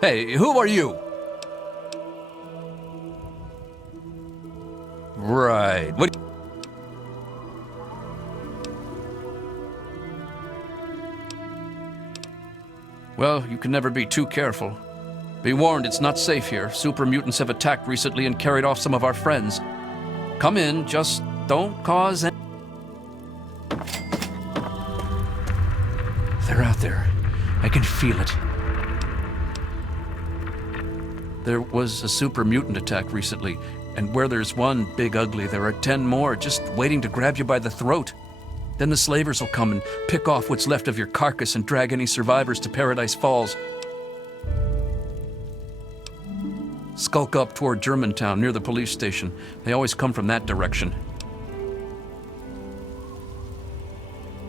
Hey, who are you? Right. What? Well, you can never be too careful. Be warned, it's not safe here. Super mutants have attacked recently and carried off some of our friends. Come in, just don't cause any... They're out there. I can feel it. There was a super mutant attack recently, and where there's one big ugly, there are 10 more just waiting to grab you by the throat. Then the slavers will come and pick off what's left of your carcass and drag any survivors to Paradise Falls. Skulk up toward Germantown, near the police station. They always come from that direction.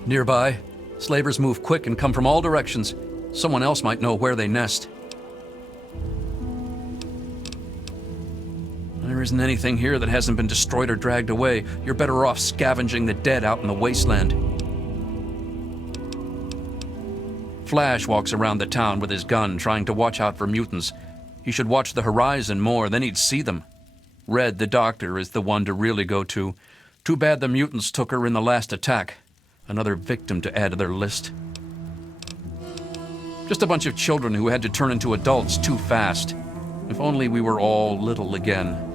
Nearby, slavers move quick and come from all directions. Someone else might know where they nest. There isn't anything here that hasn't been destroyed or dragged away. You're better off scavenging the dead out in the wasteland. Flash walks around the town with his gun, trying to watch out for mutants. He should watch the horizon more, then he'd see them. Red, the doctor, is the one to really go to. Too bad the mutants took her in the last attack. Another victim to add to their list. Just a bunch of children who had to turn into adults too fast. If only we were all little again.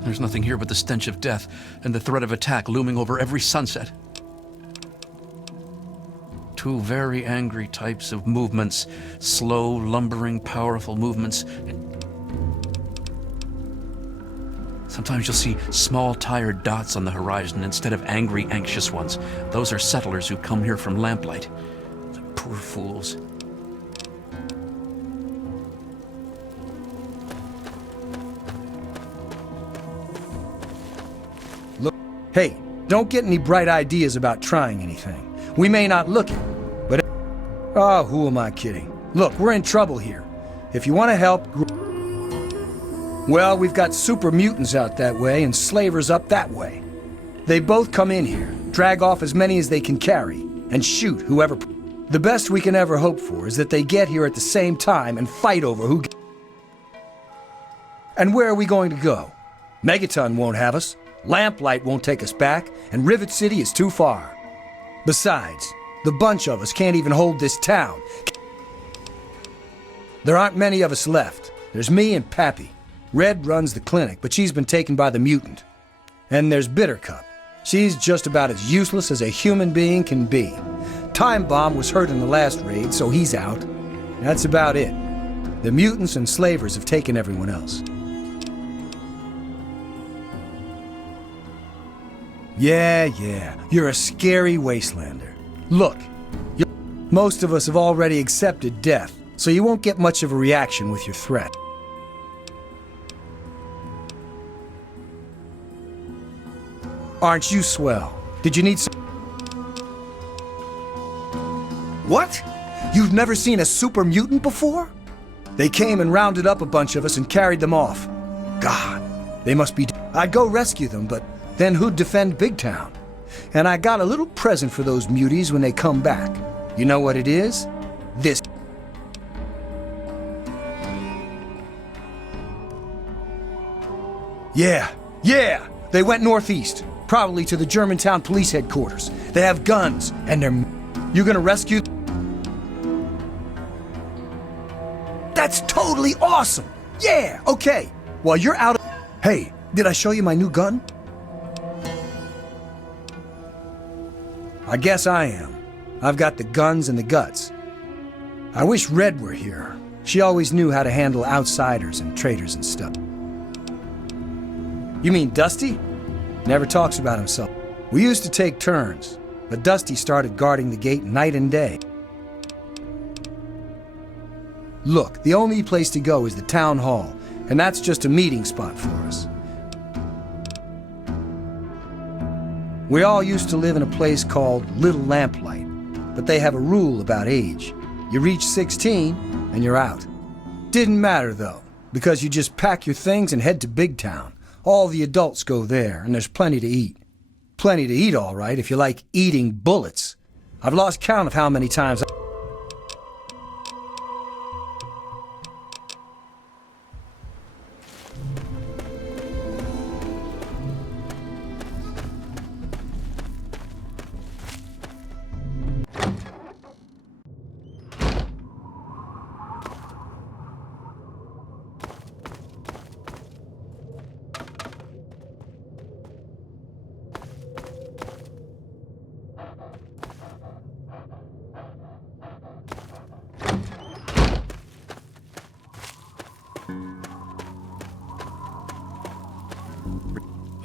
There's nothing here but the stench of death and the threat of attack looming over every sunset. Two very angry types of movements. Slow, lumbering, powerful movements. Sometimes you'll see small, tired dots on the horizon instead of angry, anxious ones. Those are settlers who come here from lamplight. The poor fools. Look, hey, don't get any bright ideas about trying anything. We may not look it, but... Oh, who am I kidding? Look, we're in trouble here. If you want to help... Well, we've got super mutants out that way and slavers up that way. They both come in here, drag off as many as they can carry, and shoot whoever... The best we can ever hope for is that they get here at the same time and fight over who... And where are we going to go? Megaton won't have us, Lamplight won't take us back, and Rivet City is too far. Besides, the bunch of us can't even hold this town. There aren't many of us left. There's me and Pappy. Red runs the clinic, but she's been taken by the mutant. And there's Bittercup. She's just about as useless as a human being can be. Time Bomb was hurt in the last raid, so he's out. That's about it. The mutants and slavers have taken everyone else. Yeah, you're a scary Wastelander. Look, most of us have already accepted death, so you won't get much of a reaction with your threat. Aren't you swell? Did you need some... What? You've never seen a super mutant before? They came and rounded up a bunch of us and carried them off. God, they must be... I'd go rescue them, but then who'd defend Big Town? And I got a little present for those muties when they come back. You know what it is? This. Yeah, they went northeast. Probably to the Germantown police headquarters. They have guns, and they're... You gonna rescue... That's totally awesome! Yeah, okay. While you're out of... Hey, did I show you my new gun? I guess I am. I've got the guns and the guts. I wish Red were here. She always knew how to handle outsiders and traitors and stuff. You mean Dusty? Never talks about himself. We used to take turns, but Dusty started guarding the gate night and day. Look, the only place to go is the town hall, and that's just a meeting spot for us. We all used to live in a place called Little Lamplight, but they have a rule about age. You reach 16, and you're out. Didn't matter, though, because you just pack your things and head to Big Town. All the adults go there, and there's plenty to eat. Plenty to eat, all right, if you like eating bullets. I've lost count of how many times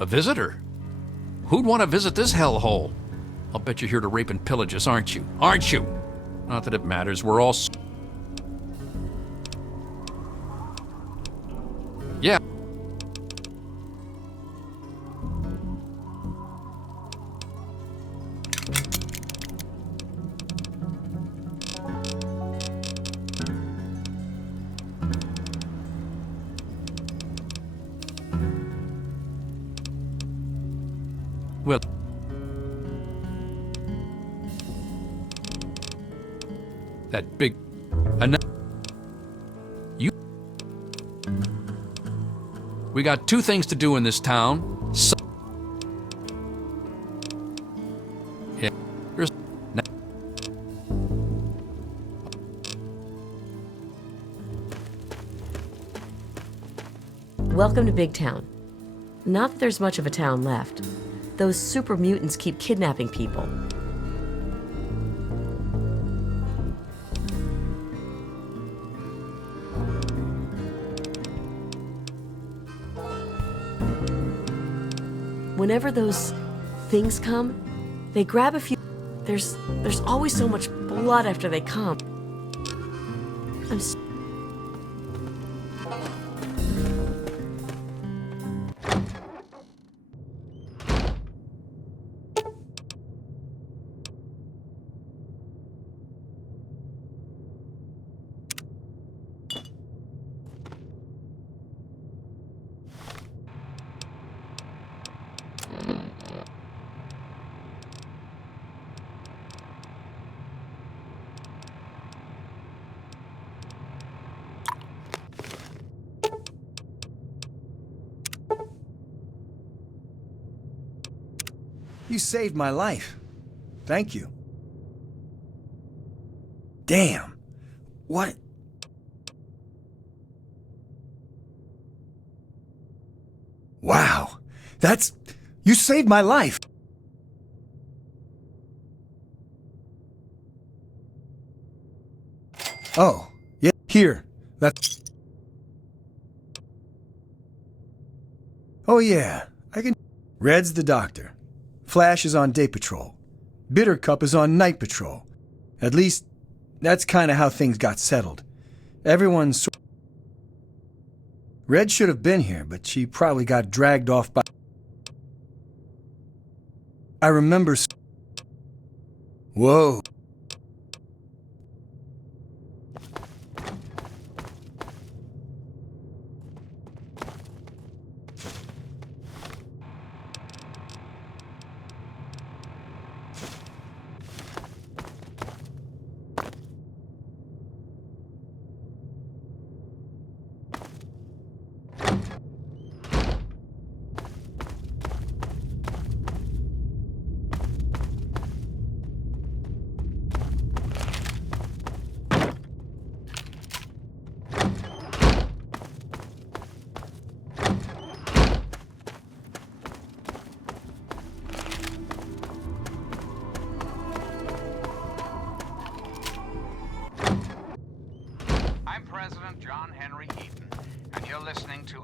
A visitor? Who'd want to visit this hellhole? I'll bet you're here to rape and pillage us, aren't you? Aren't you? Not that it matters, we're all... Yeah. Well... That big... You... We got two things to do in this town. Yeah. There's... Welcome to Big Town. Not that there's much of a town left. Those super mutants keep kidnapping people. Whenever those things come, they grab a few... There's always so much blood after they come. You saved my life. Thank you. Damn. What? Wow. That's... You saved my life. Oh, yeah, here. That's... Oh yeah, I can... Red's the doctor. Flash is on day patrol. Bittercup is on night patrol. At least, that's kind of how things got settled. Everyone's... Red should have been here, but she probably got dragged off by... I remember... Whoa.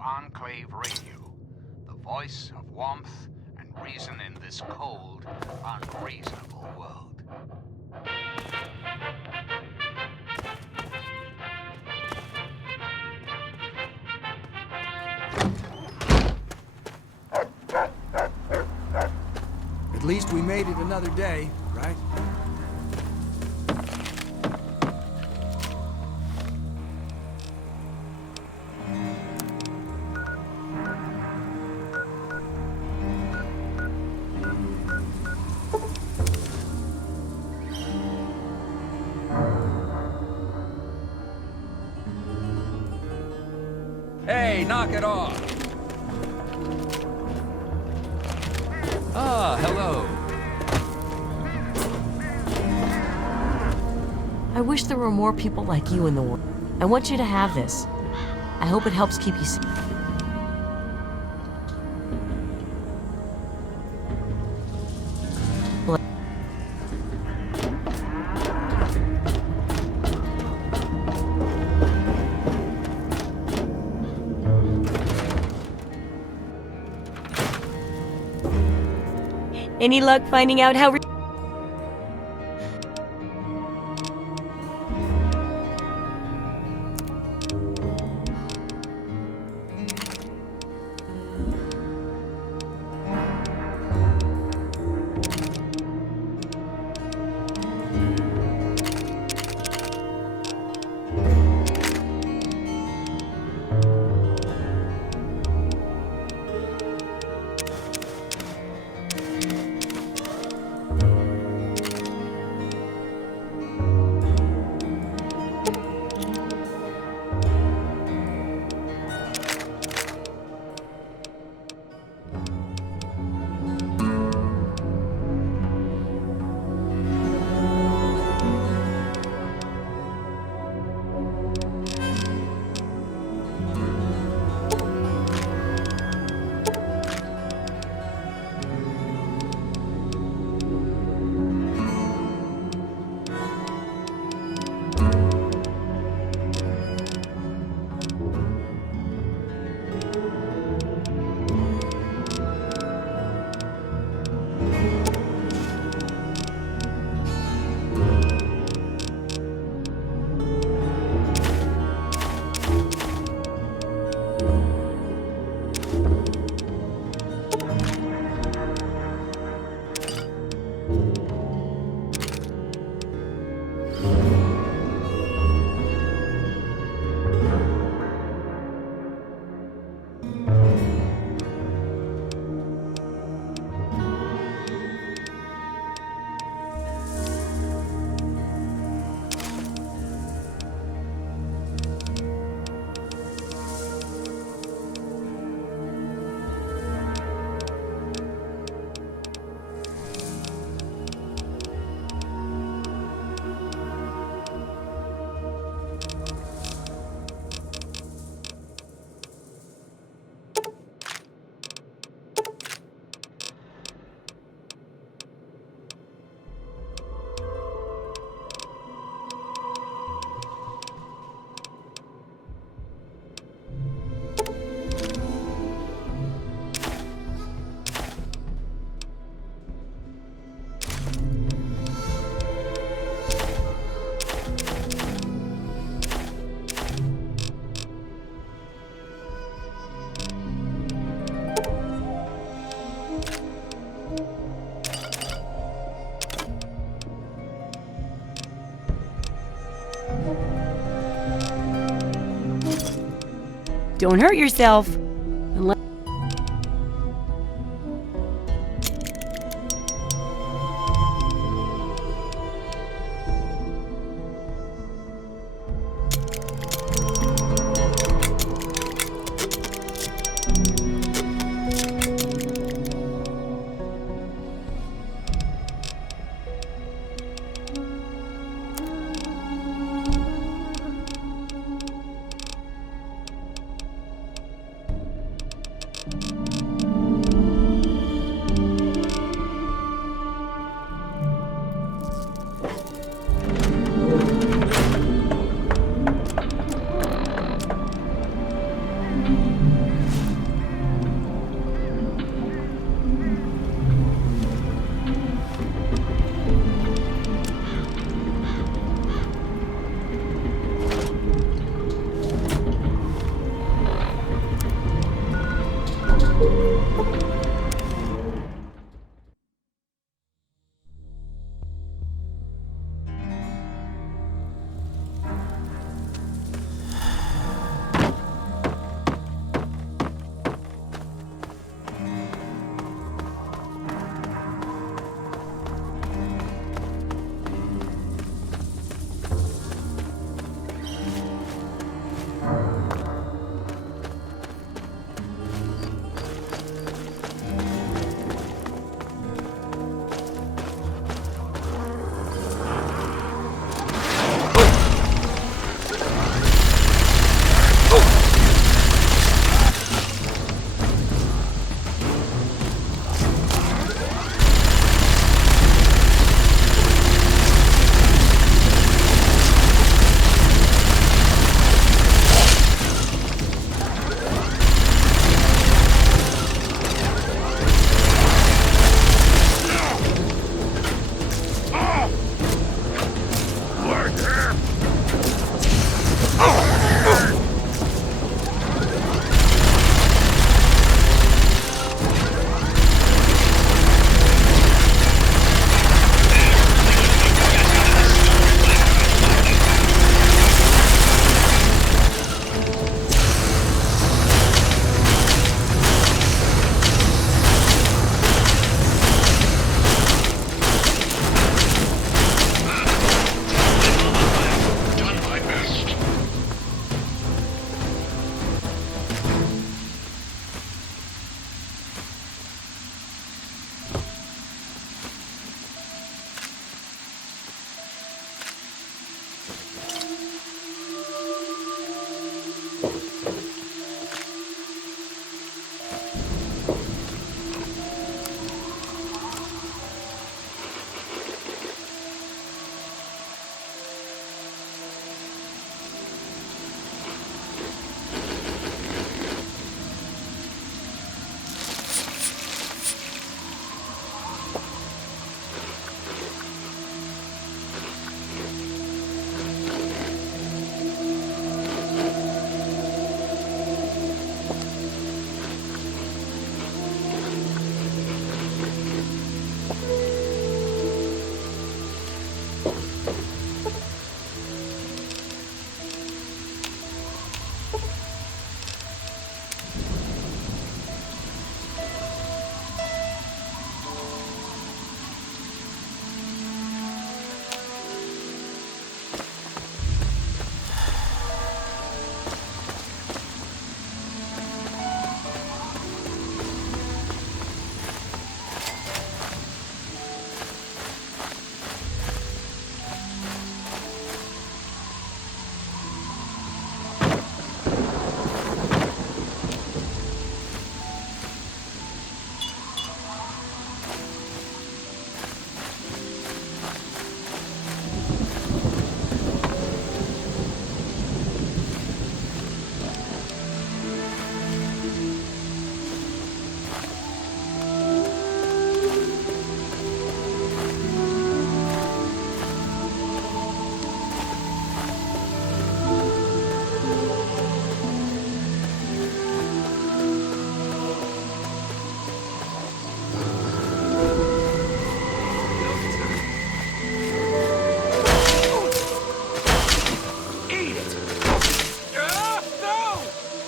Enclave Radio, the voice of warmth and reason in this cold, unreasonable world. At least we made it another day, right? Hey, knock it off! Ah, hello. I wish there were more people like you in the world. I want you to have this. I hope it helps keep you safe. Any luck finding out how... Don't hurt yourself. Unless...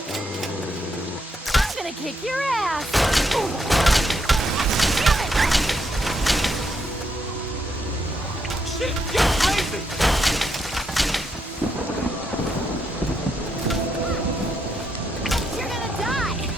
I'm gonna kick your ass! Shit, you're crazy! You're gonna die!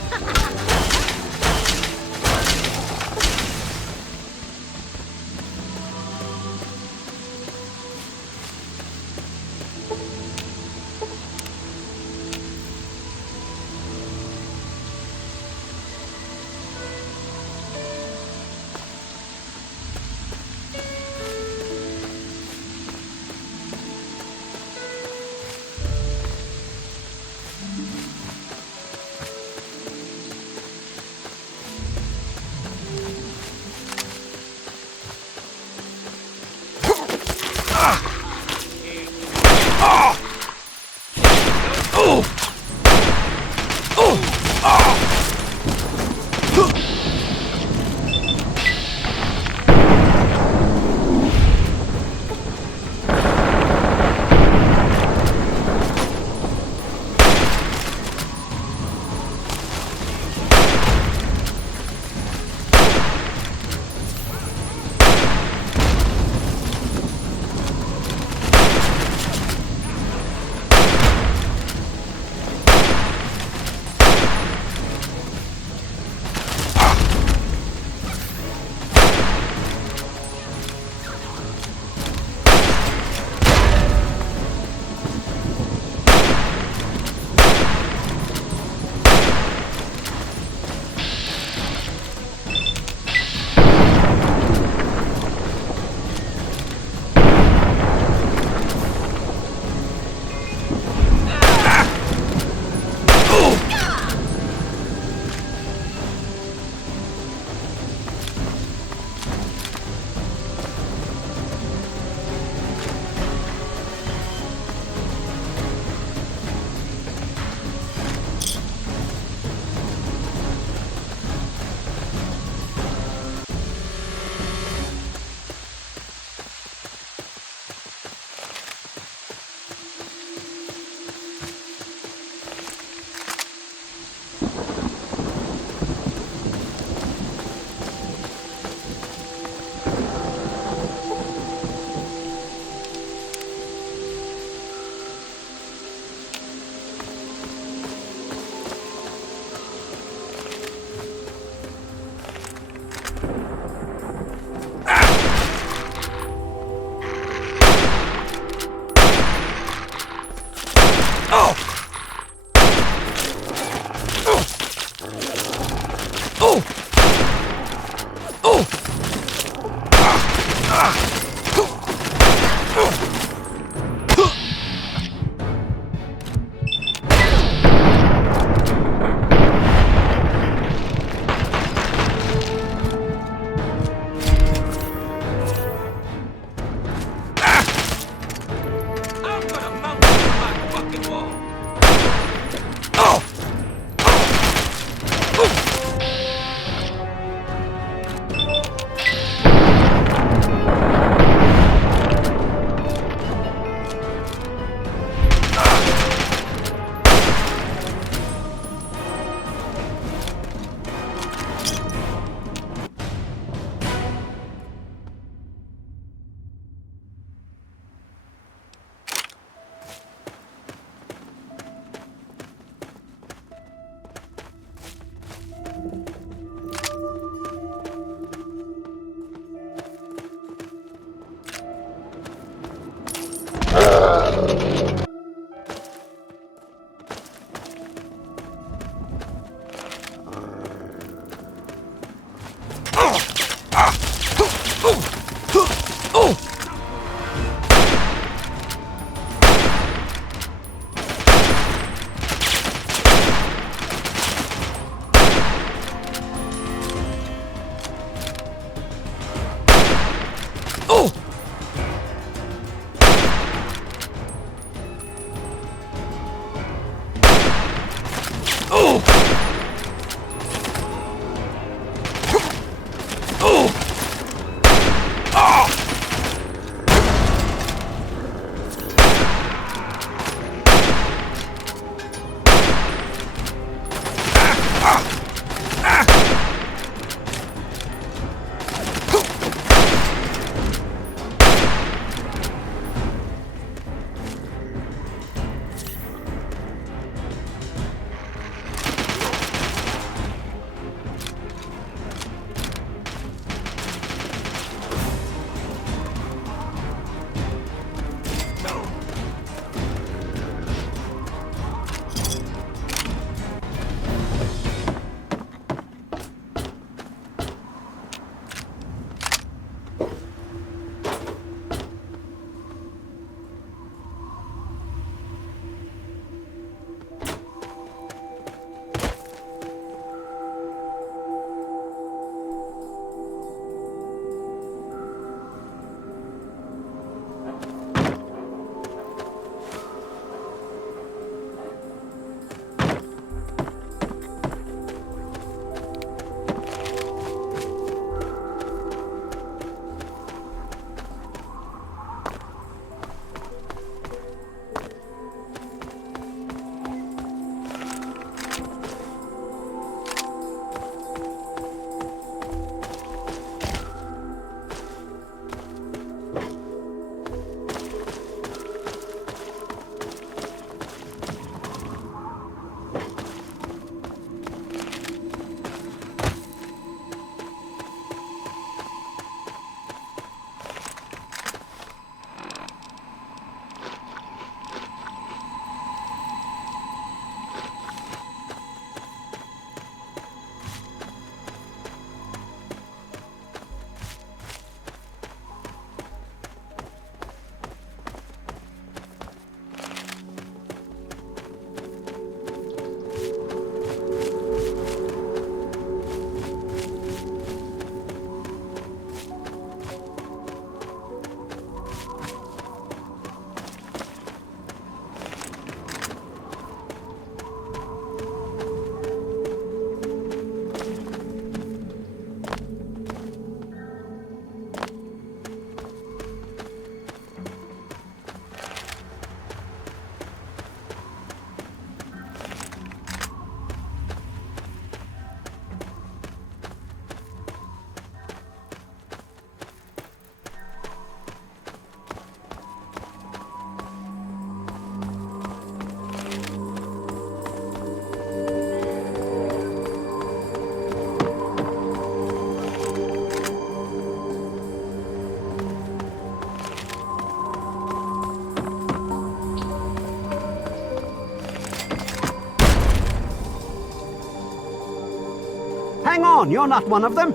Hang on, you're not one of them.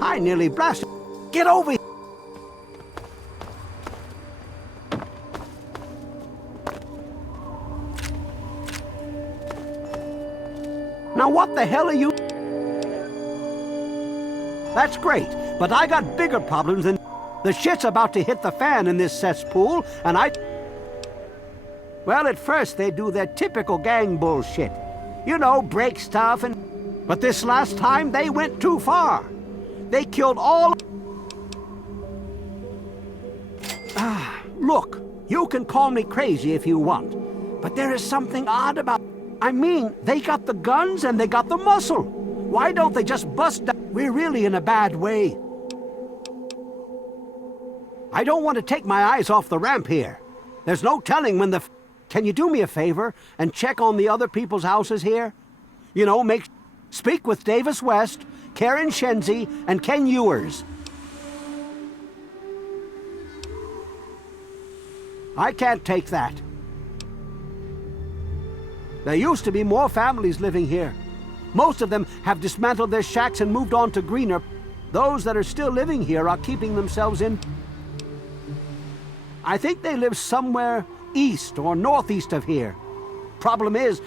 I nearly blasted. Get over here. Now what the hell are you? That's great, but I got bigger problems than... The shit's about to hit the fan in this cesspool, and I... Well, at first they do their typical gang bullshit. You know, break stuff and... But this last time, they went too far. They killed all... Look, you can call me crazy if you want, but there is something odd about... I mean, they got the guns and they got the muscle. Why don't they just bust down? We're really in a bad way. I don't want to take my eyes off the ramp here. There's no telling when the... Can you do me a favor and check on the other people's houses here? You know, speak with Davis West, Karen Shenzi, and Ken Ewers. I can't take that. There used to be more families living here. Most of them have dismantled their shacks and moved on to greener. Those that are still living here are keeping themselves in... I think they live somewhere east or northeast of here. Problem is,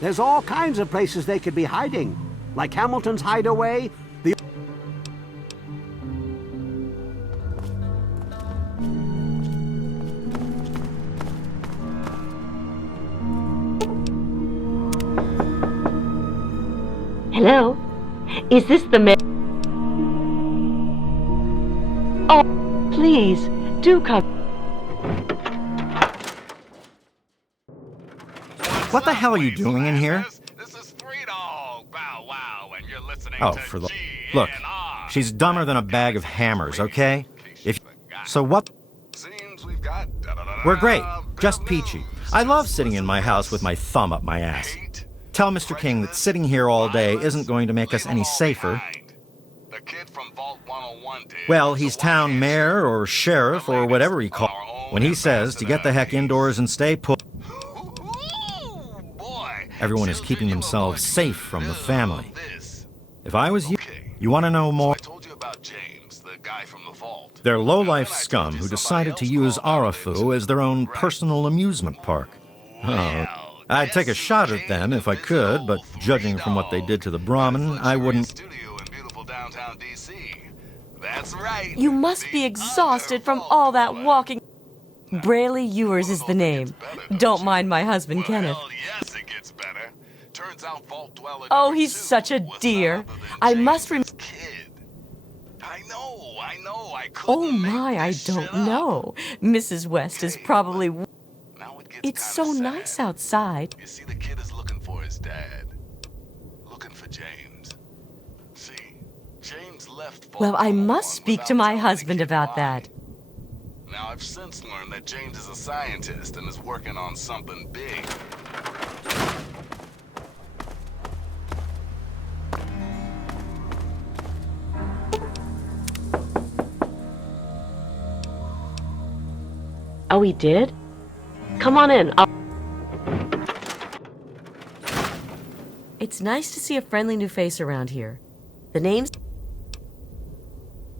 there's all kinds of places they could be hiding, like Hamilton's Hideaway, the... Hello? Is this the mayor? Oh, please, do come. What the hell are you doing in here? This is Three Dog Bow Wow, and you're listening Oh, to for the... GNR. Look, she's dumber than a bag of hammers, okay? So what... Seems we've got We're great. Just peachy. I love sitting in my house with my thumb up my ass. Tell Mr. King that sitting here all day isn't going to make us any safer. The kid from Vault 101 did. Well, he's town mayor or sheriff or whatever he calls. When he says to get the heck indoors and stay put... Everyone is keeping themselves safe from the family. If I was you, you want to know more? I told you about James, the guy from the vault. They're low-life scum who decided to use Arafu as their own personal amusement park. Oh, I'd take a shot at them if I could, but judging from what they did to the Brahmin, I wouldn't... Studio in beautiful downtown DC. That's right. You must be exhausted from all that walking. Brayley Ewers is the name. Don't mind my husband, Kenneth. Well, yes, it gets better. Turns out Vault Dweller Oh, number he's 2 such a was dear. none other than I must James's kid. I know. I couldn't Oh my, make I this don't shit up. know. Mrs. West is probably... Now it gets It's kinda so sad. nice outside. You see, the kid is looking for his dad. Looking for James. See, James left Vault Well, I 101 must speak to without my telling the husband kid about why. that. Now, I've since learned that James is a scientist and is working on something big. Oh, he did? Come on in. It's nice to see a friendly new face around here. The name's...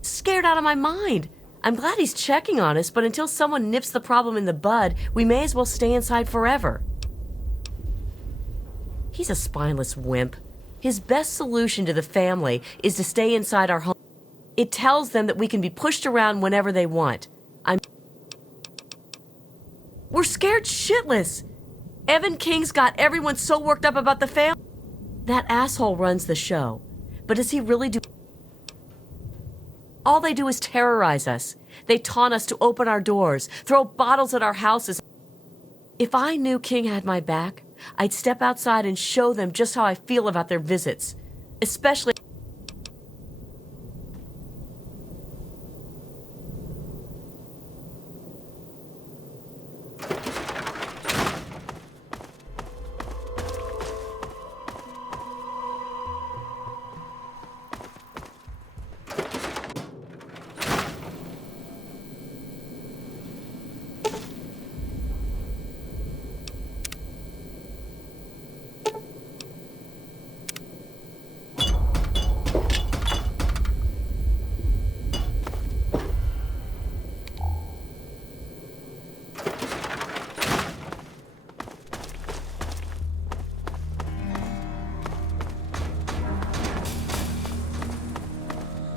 Scared out of my mind. I'm glad he's checking on us, but until someone nips the problem in the bud, we may as well stay inside forever. He's a spineless wimp. His best solution to the family is to stay inside our home. It tells them that we can be pushed around whenever they want. We're scared shitless. Evan King's got everyone so worked up about the family. That asshole runs the show. But does he really do... All they do is terrorize us. They taunt us to open our doors, throw bottles at our houses. If I knew King had my back, I'd step outside and show them just how I feel about their visits. Especially...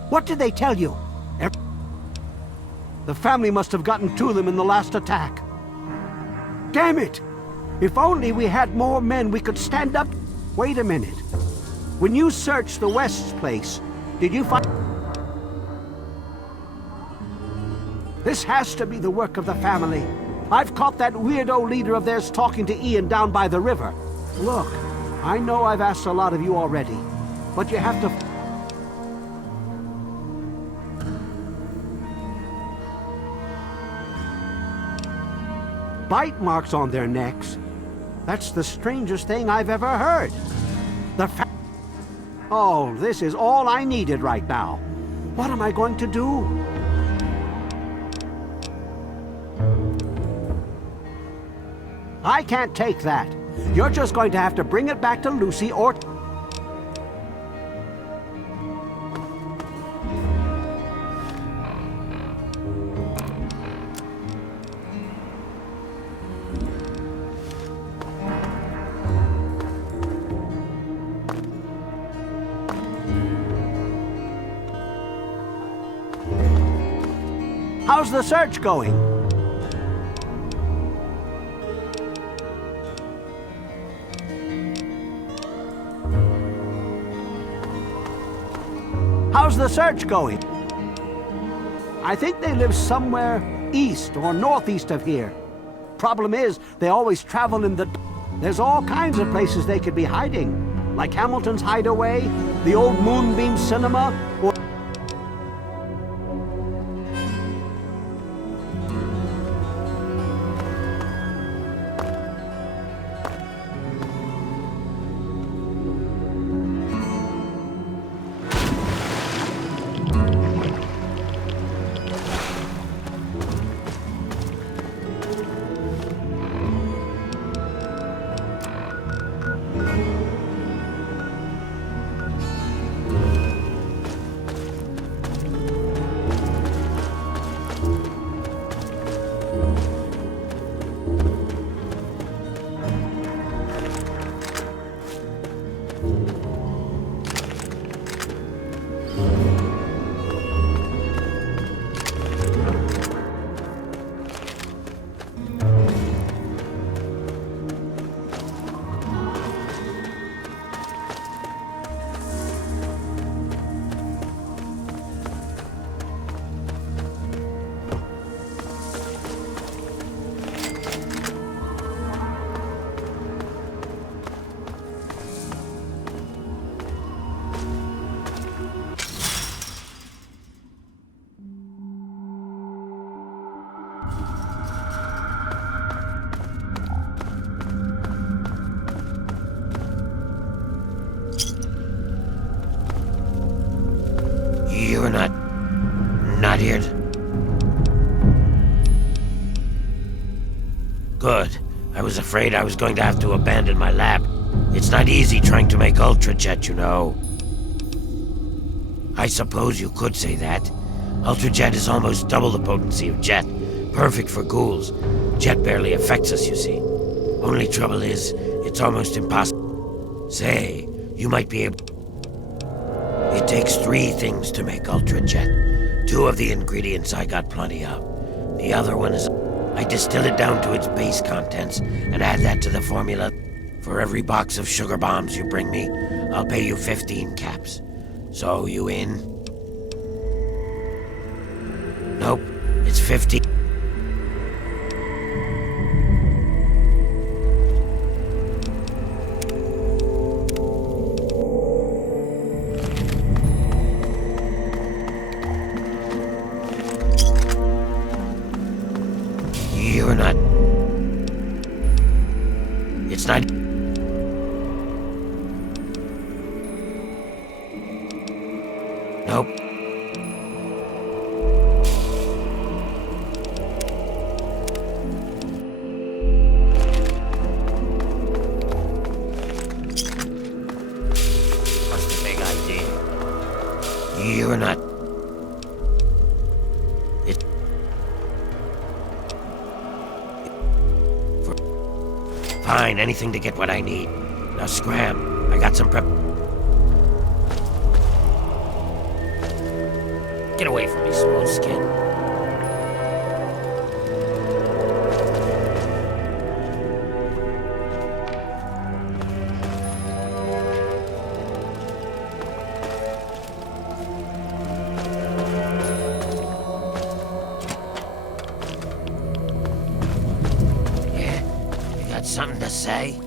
What did they tell you? The family must have gotten to them in the last attack. Damn it! If only we had more men, we could stand up. Wait a minute. When you searched the West's place, did you find... This has to be the work of the family. I've caught that weirdo leader of theirs talking to Ian down by the river. Look, I know I've asked a lot of you already, but you have to... Bite marks on their necks. That's the strangest thing I've ever heard. Oh, this is all I needed right now. What am I going to do? I can't take that. You're just going to have to bring it back to Lucy or... How's the search going? How's the search going? I think they live somewhere east or northeast of here. Problem is, they always travel in the... There's all kinds of places they could be hiding. Like Hamilton's Hideaway, the old Moonbeam Cinema, or... You're not here. Good. I was afraid I was going to have to abandon my lab. It's not easy trying to make Ultrajet, you know. I suppose you could say that. Ultrajet is almost double the potency of Jet. Perfect for ghouls. Jet barely affects us, you see. Only trouble is, it's almost impossible. Say, you might be able... It takes 3 things to make Ultrajet. 2 of the ingredients I got plenty of. The other one is... I distill it down to its base contents and add that to the formula. For every box of sugar bombs you bring me, I'll pay you 15 caps. So, you in? Nope, it's 50. You're not... It's not... Nope. What's the big idea? You're not... It's... Fine, anything to get what I need. Now scram. I got some prep... Get away from me, smooth skin. Yeah? You got something to say?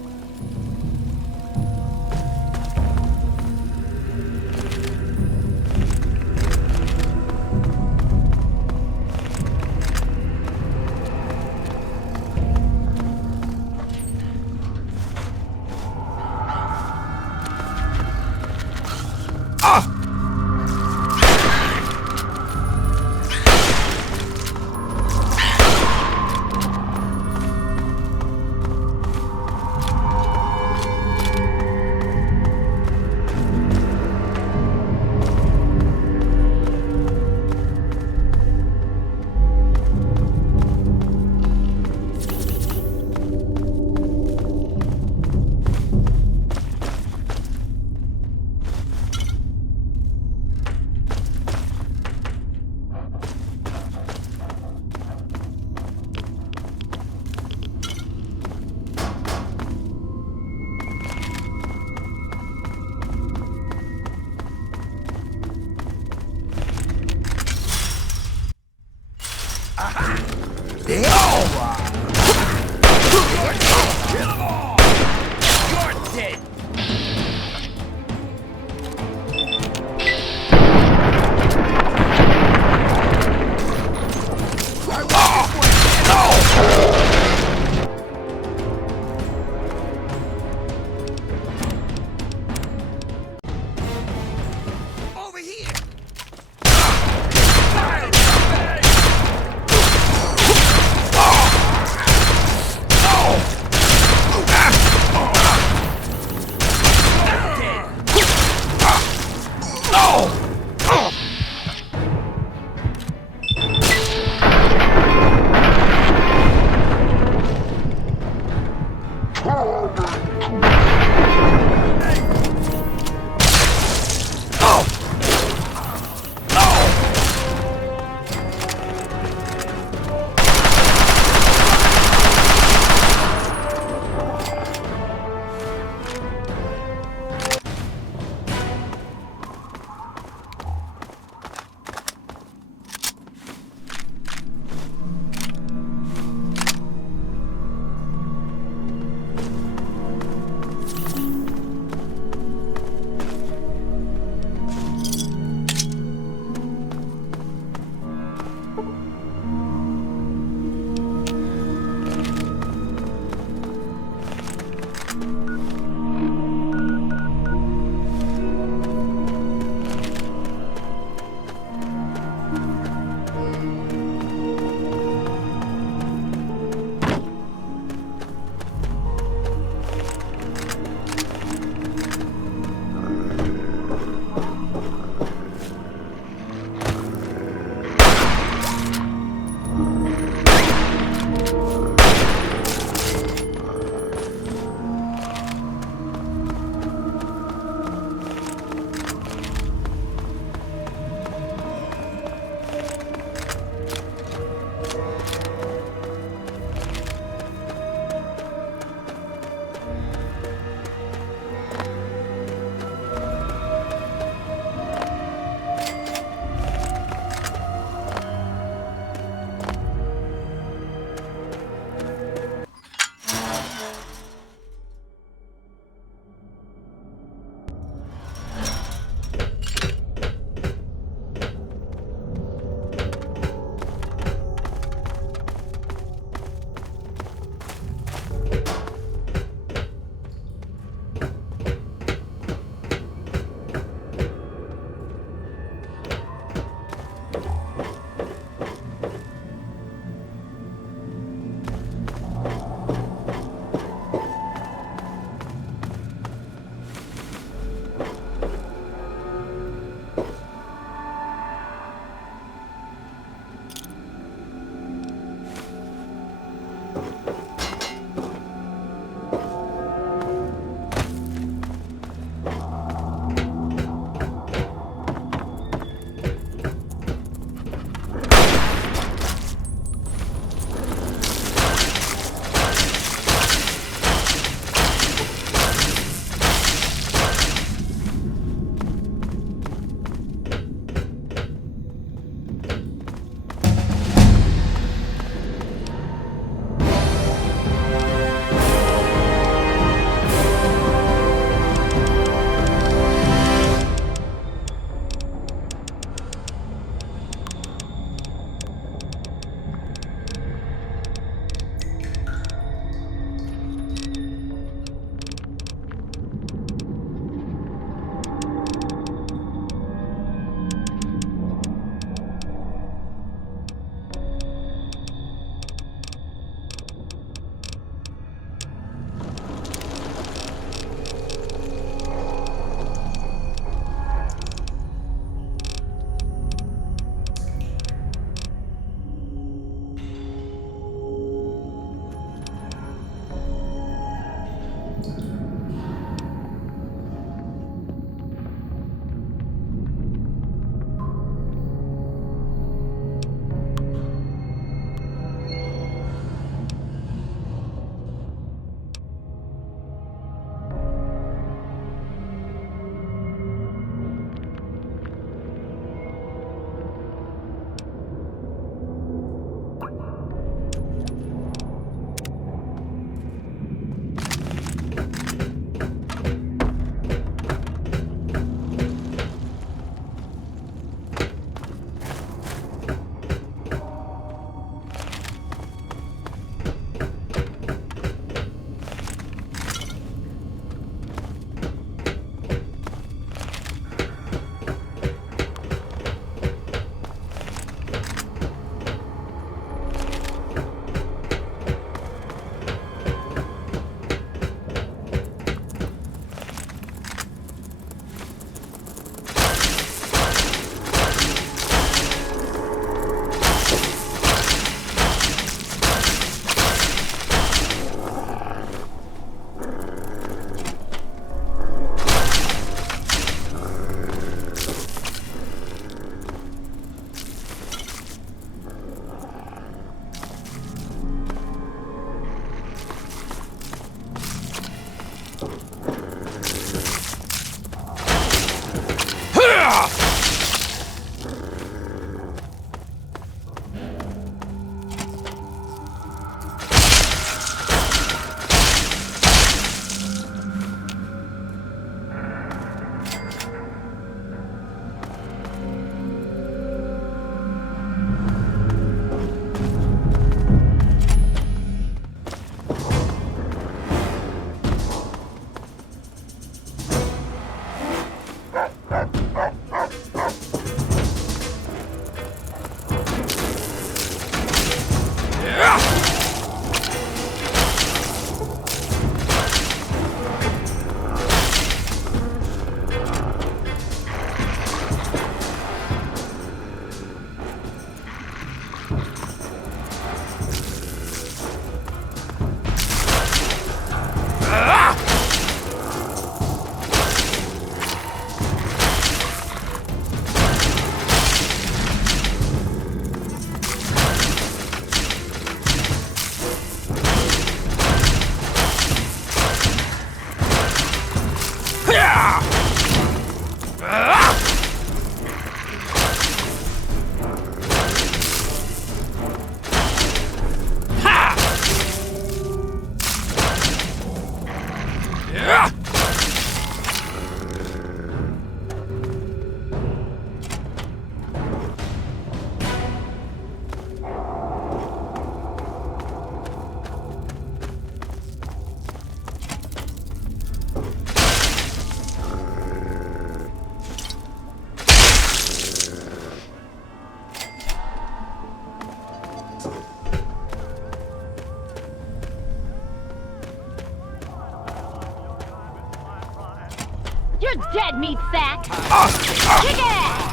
dead, meat sack! Kick ass!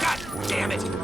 God damn it!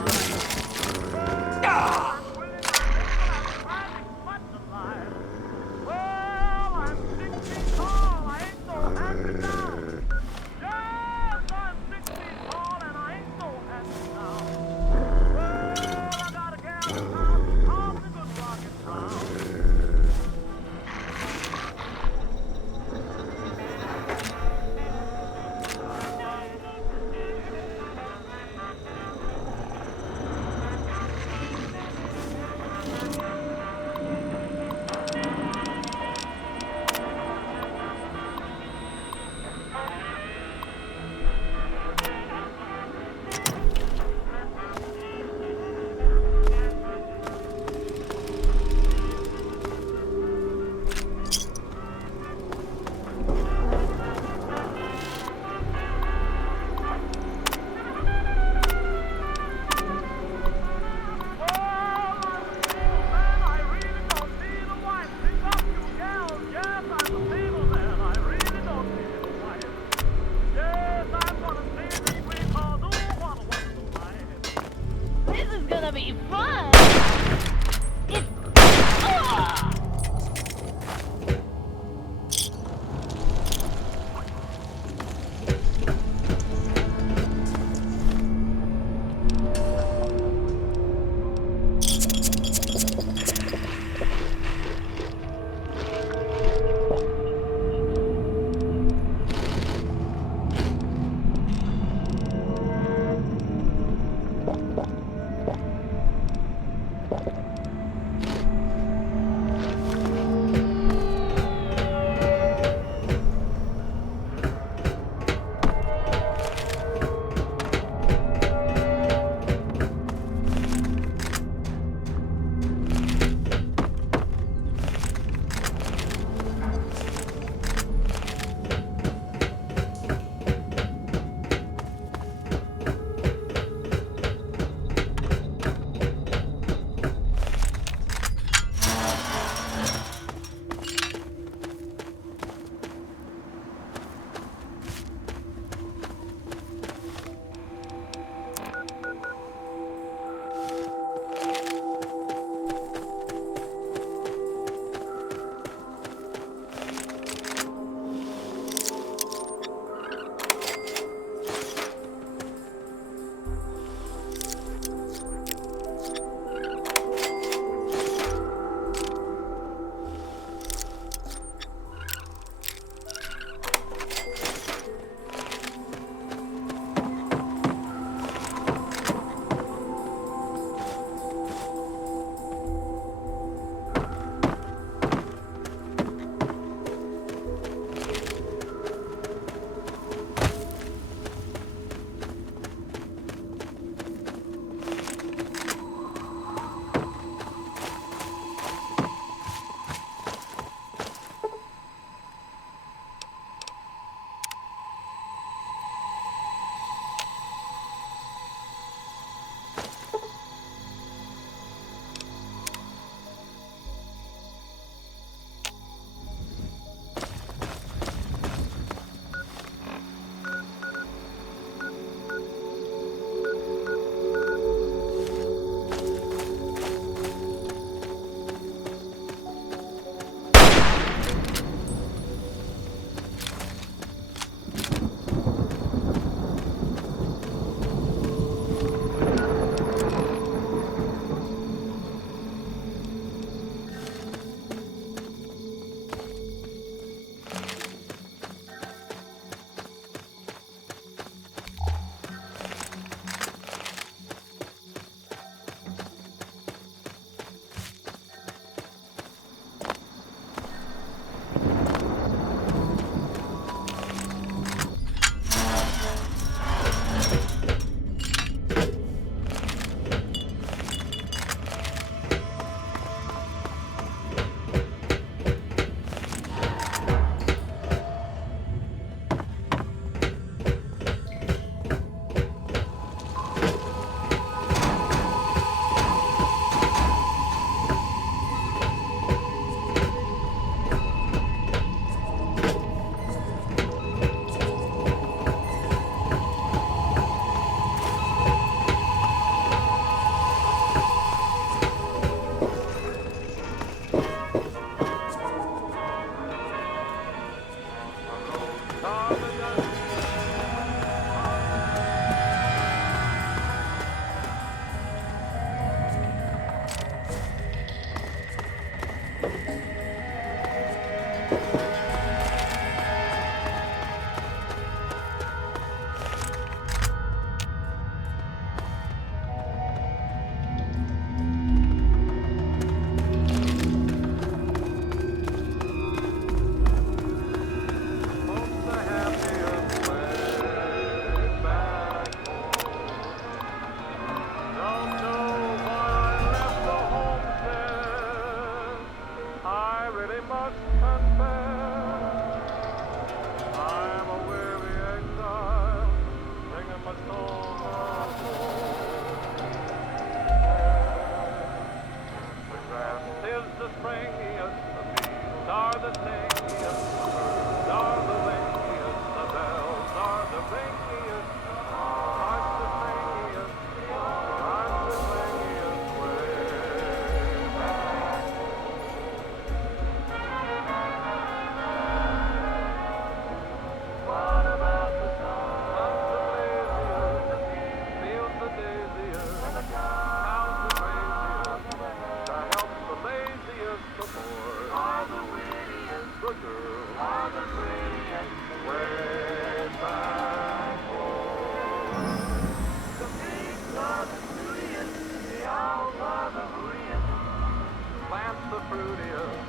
fruitiest,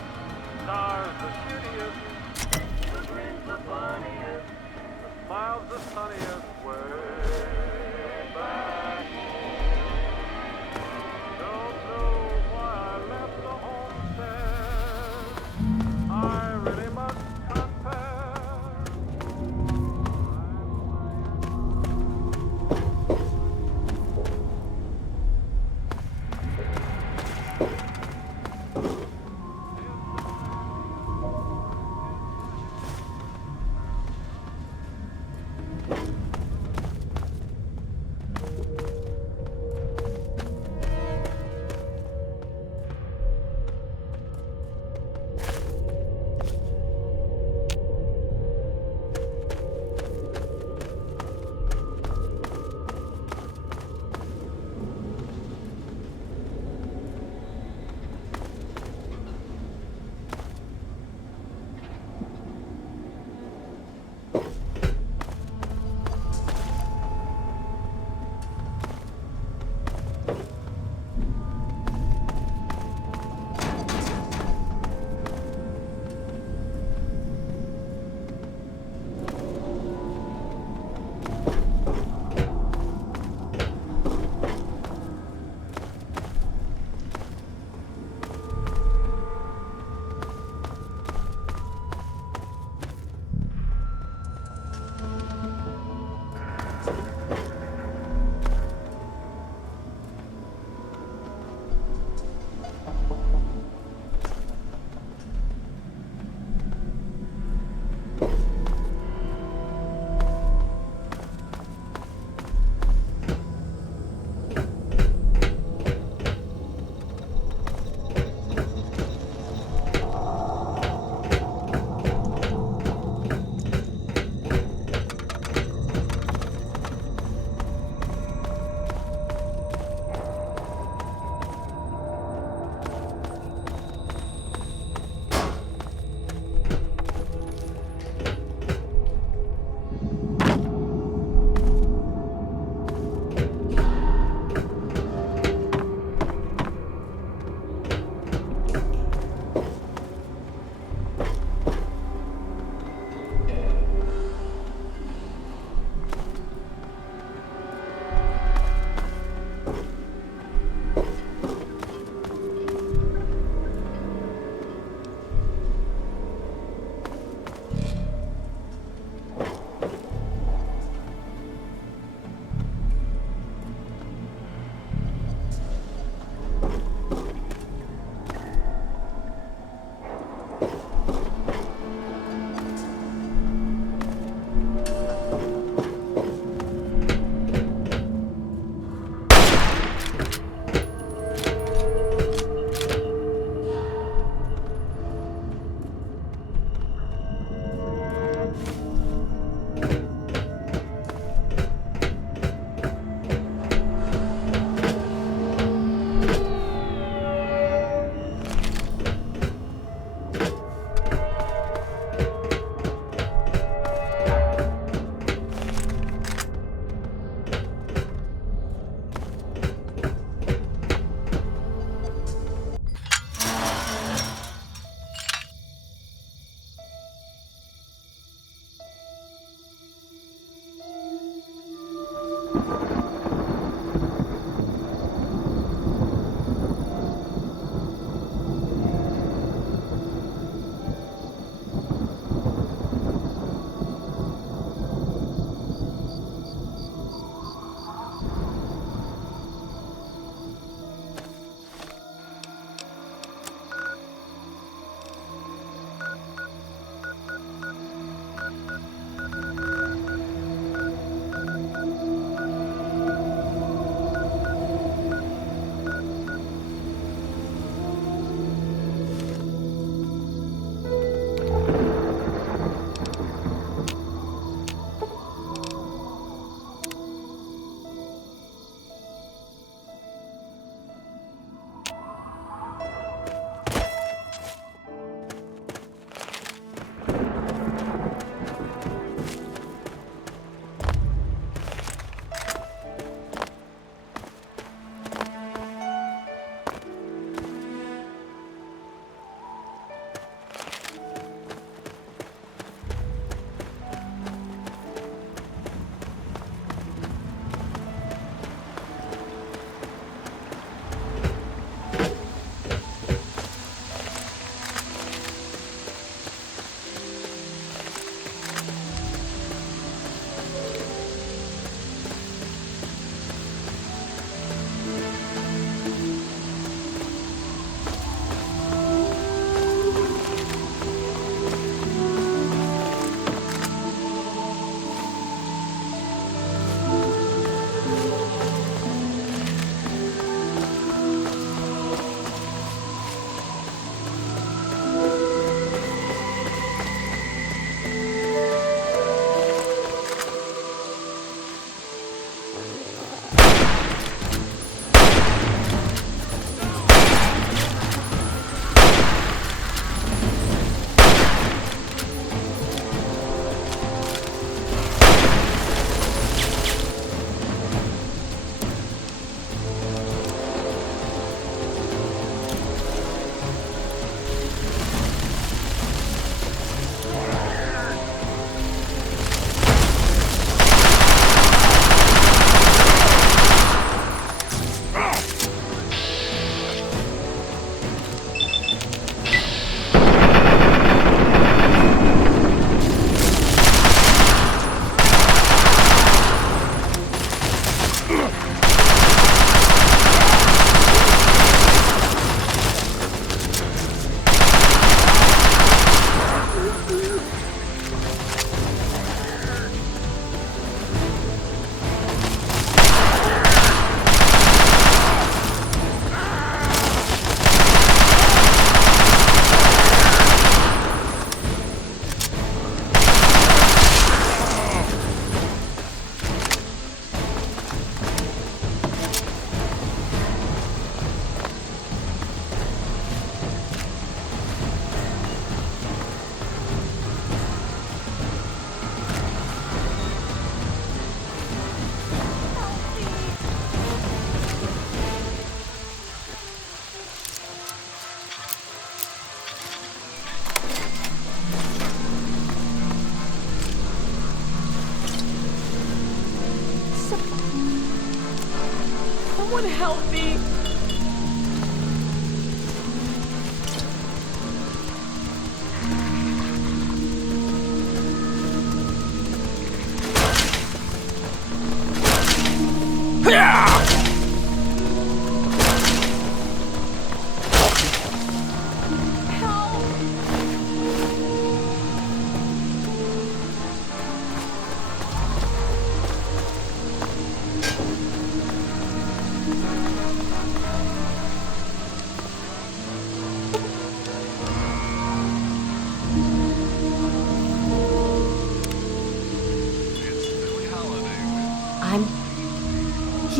stars the shittiest, the dreams the funniest, the smiles the sunniest, way back home. Don't know why I left the homestead. I really must confess.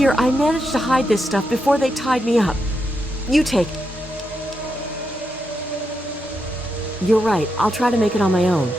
Here, I managed to hide this stuff before they tied me up. You take it. You're right. I'll try to make it on my own.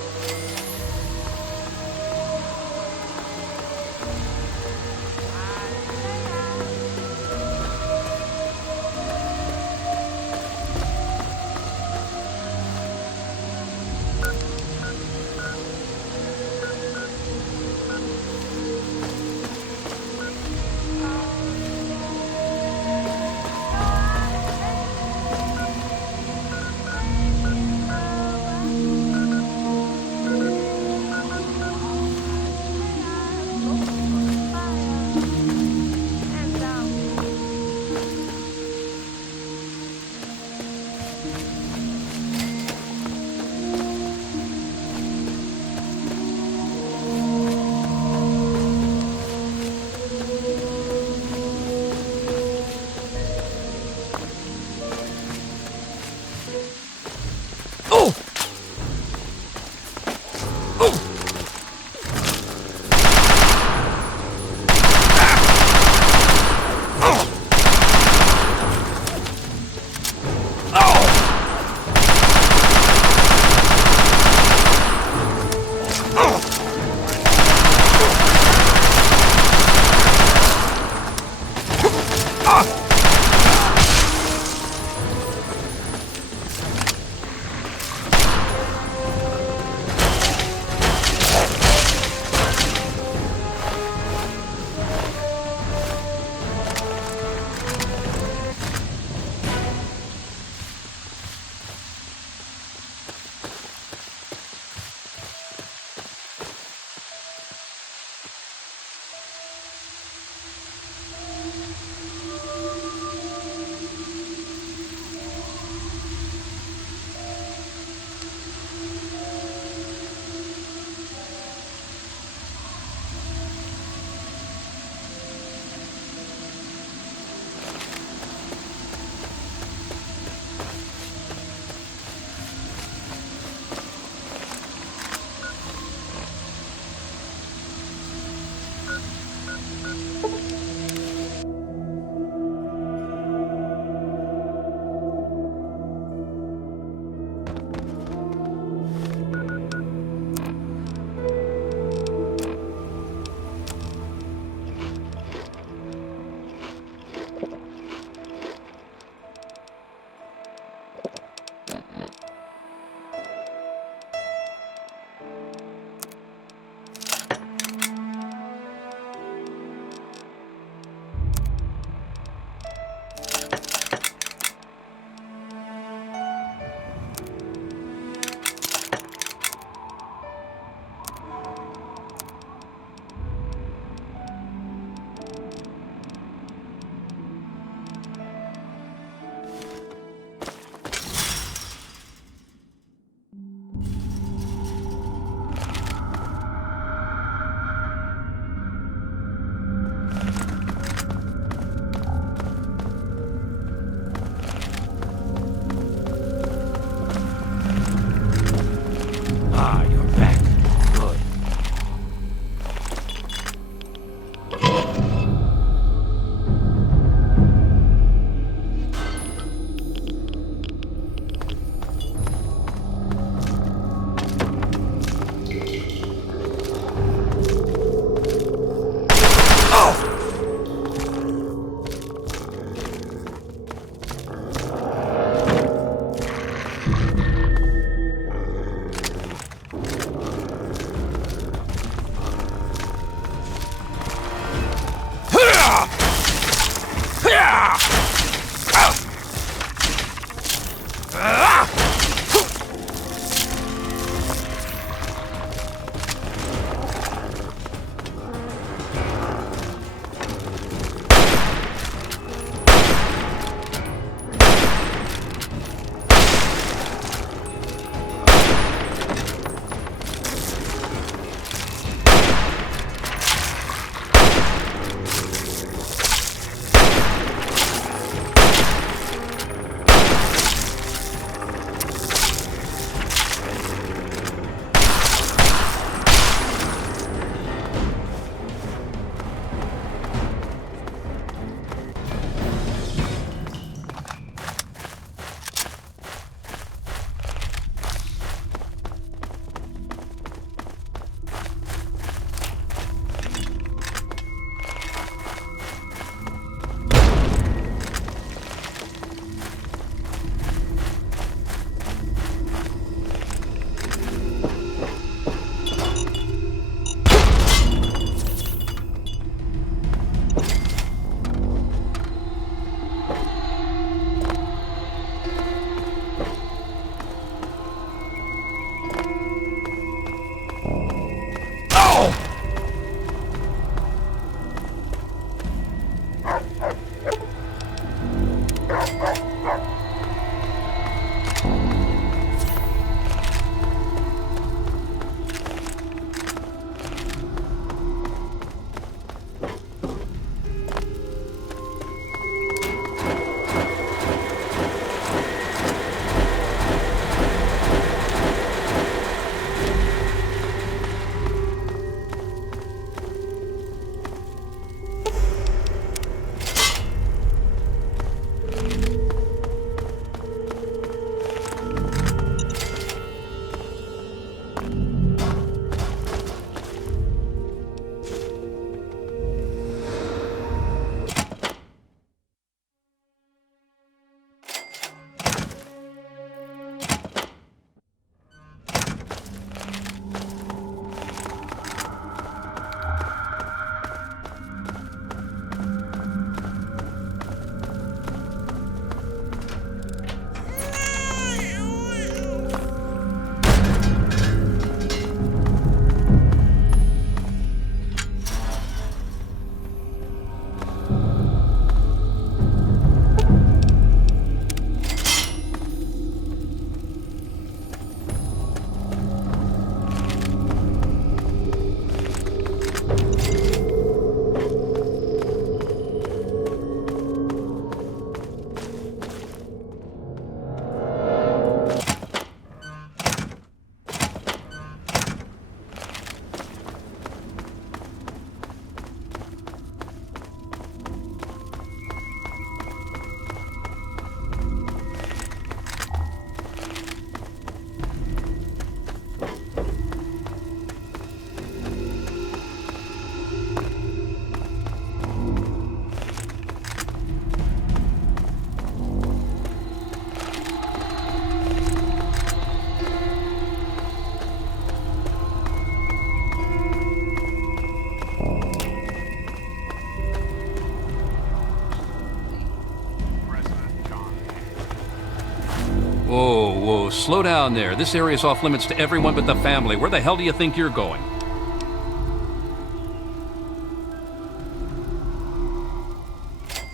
Whoa, whoa, slow down there. This area's off limits to everyone but the family. Where the hell do you think you're going?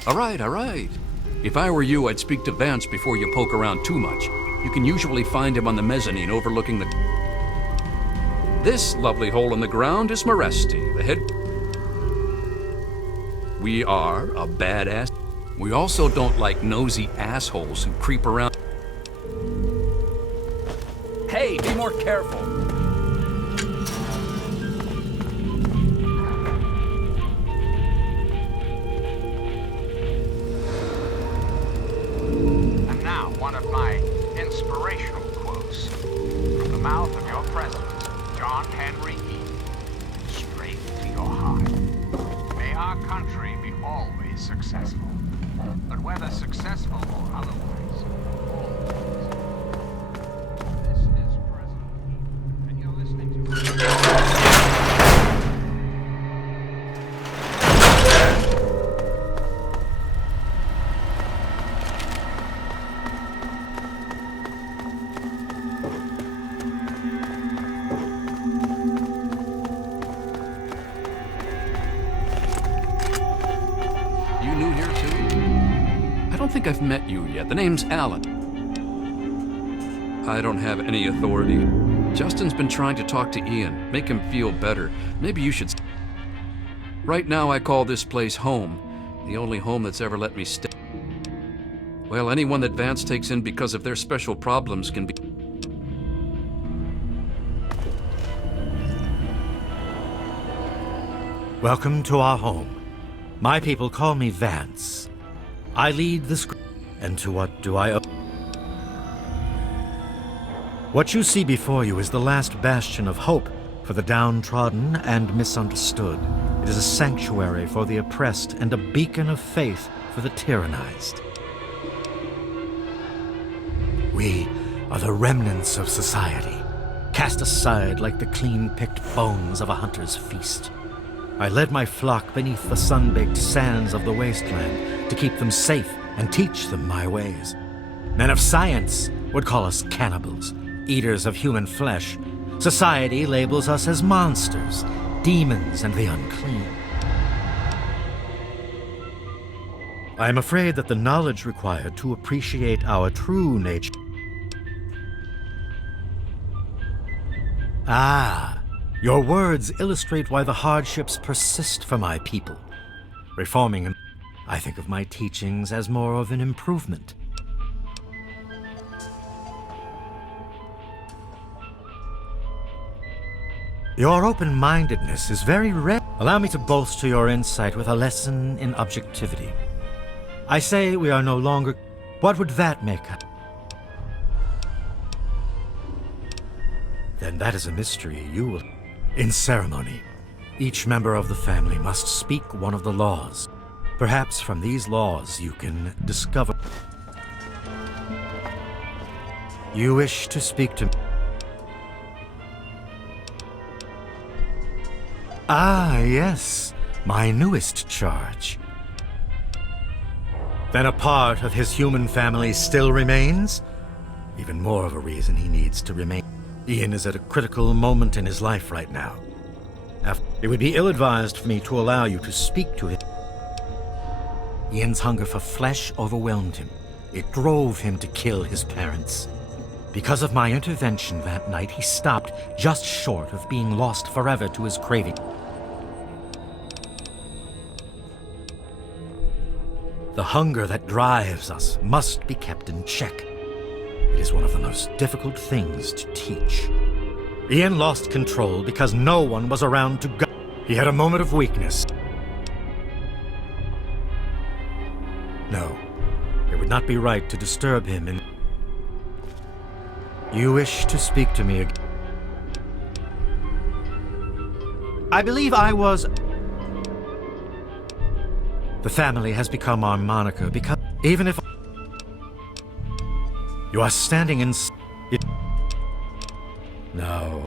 All right. If I were you, I'd speak to Vance before you poke around too much. You can usually find him on the mezzanine overlooking the... This lovely hole in the ground is Moresti, the head... We are a badass... We also don't like nosy assholes who creep around... Hey, be more careful! And now, one of my inspirational quotes from the mouth of your president, John Henry Eaton, straight to your heart. May our country be always successful, but whether successful or otherwise, always. This is President Eaton, and you're listening to... I don't think I've met you yet. The name's Alan. I don't have any authority. Justin's been trying to talk to Ian, make him feel better. Maybe you should... Right now I call this place home. The only home that's ever let me stay. Well, anyone that Vance takes in because of their special problems can be... Welcome to our home. My people call me Vance. I lead the script. And to what do I owe? What you see before you is the last bastion of hope for the downtrodden and misunderstood. It is a sanctuary for the oppressed and a beacon of faith for the tyrannized. We are the remnants of society, cast aside like the clean-picked bones of a hunter's feast. I led my flock beneath the sun-baked sands of the Wasteland to keep them safe and teach them my ways. Men of science would call us cannibals, eaters of human flesh. Society labels us as monsters, demons, and the unclean. I am afraid that the knowledge required to appreciate our true nature... Ah, your words illustrate why the hardships persist for my people. Reforming, I think of my teachings as more of an improvement. Your open-mindedness is very rare. Allow me to bolster your insight with a lesson in objectivity. I say we are no longer... What would that make us? Then that is a mystery you will... In ceremony, each member of the family must speak one of the laws. Perhaps from these laws you can discover... You wish to speak to me? Ah, yes, my newest charge. Then a part of his human family still remains? Even more of a reason he needs to remain. Ian is at a critical moment in his life right now. It would be ill-advised for me to allow you to speak to him. Ian's hunger for flesh overwhelmed him. It drove him to kill his parents. Because of my intervention that night, he stopped just short of being lost forever to his craving. The hunger that drives us must be kept in check. It is one of the most difficult things to teach. Ian lost control because no one was around to guide. He had a moment of weakness. No, it would not be right to disturb him in... You wish to speak to me again? I believe I was... The family has become our moniker because even if... You are standing in... No.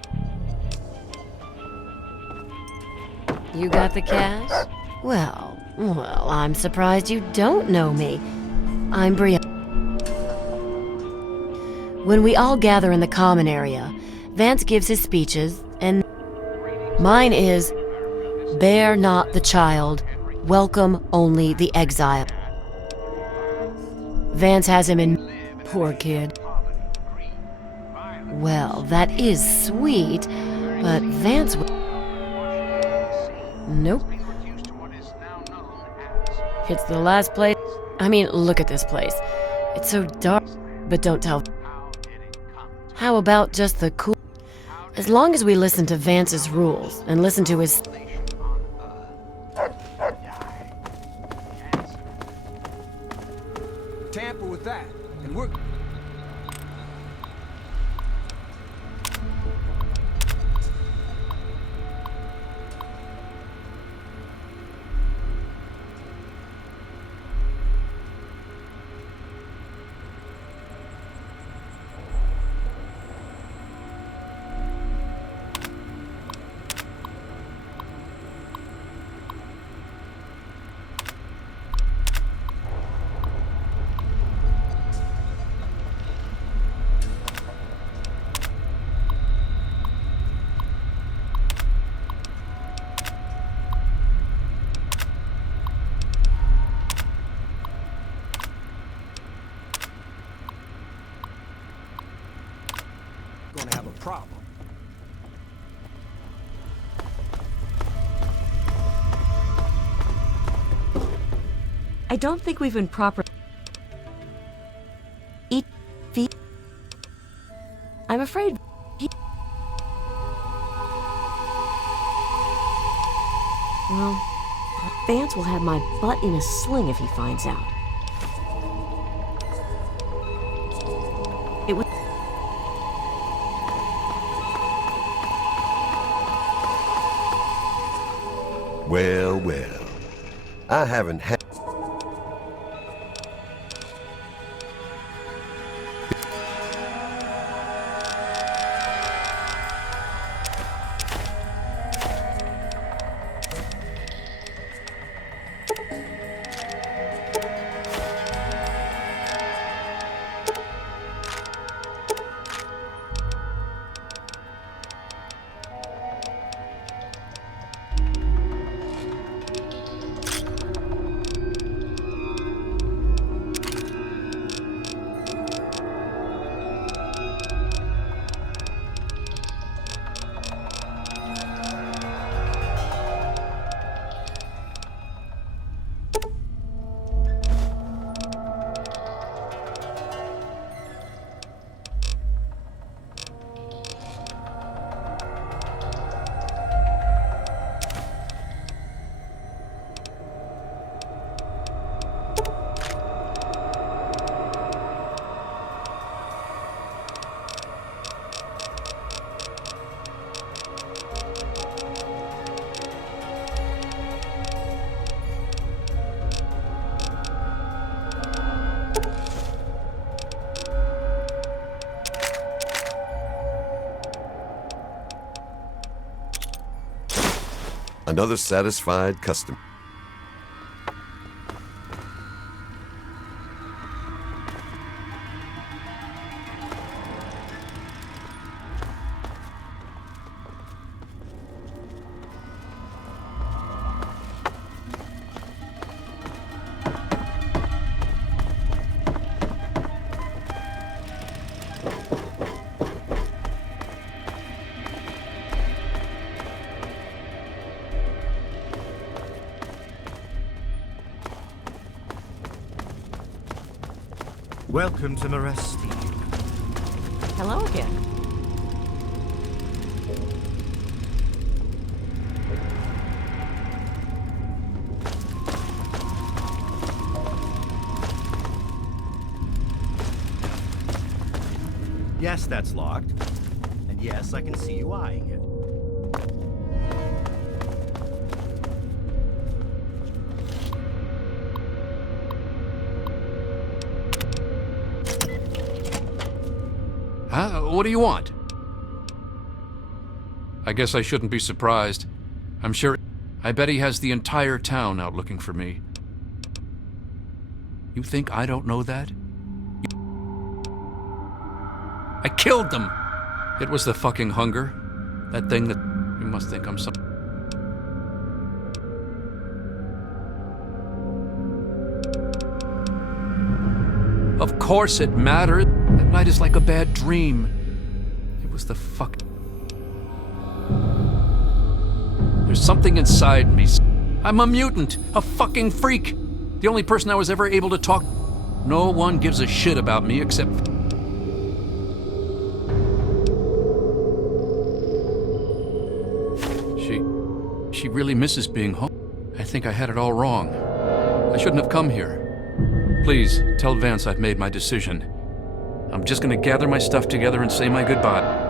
You got the cash? Well, I'm surprised you don't know me. I'm Brianna. When we all gather in the common area, Vance gives his speeches, and mine is, "Bear not the child, welcome only the exile." Vance has him in... Poor kid. Well, that is sweet, but Vance... Nope. It's the last place... I mean, look at this place. It's so dark, but don't tell... How about just the cool... As long as we listen to Vance's rules and listen to his... Tamper with that, and we're... gonna have a problem. I don't think we've been proper. Eat feet. I'm afraid. Well, Vance will have my butt in a sling if he finds out. It was. Well, well. I haven't had... Another satisfied customer. Welcome to Moresty. Hello again. Yes, that's locked. And yes, I can see you eyeing it. Huh? What do you want? I guess I shouldn't be surprised. I'm sure... I bet he has the entire town out looking for me. You think I don't know that? I killed them. It was the fucking hunger. That thing that... You must think I'm some... Of course it mattered. That night is like a bad dream. It was the fuck... There's something inside me. I'm a mutant, a fucking freak. The only person I was ever able to talk... No one gives a shit about me except... She really misses being home. I think I had it all wrong. I shouldn't have come here. Please, tell Vance I've made my decision. I'm just gonna gather my stuff together and say my goodbye.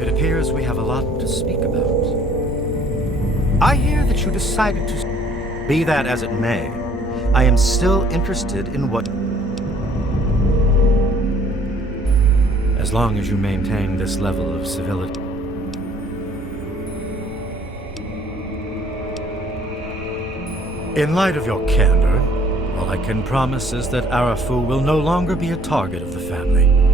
It appears we have a lot to speak about. I hear that you decided to... Be that as it may, I am still interested in what... As long as you maintain this level of civility. In light of your candor, all I can promise is that Arafu will no longer be a target of the family.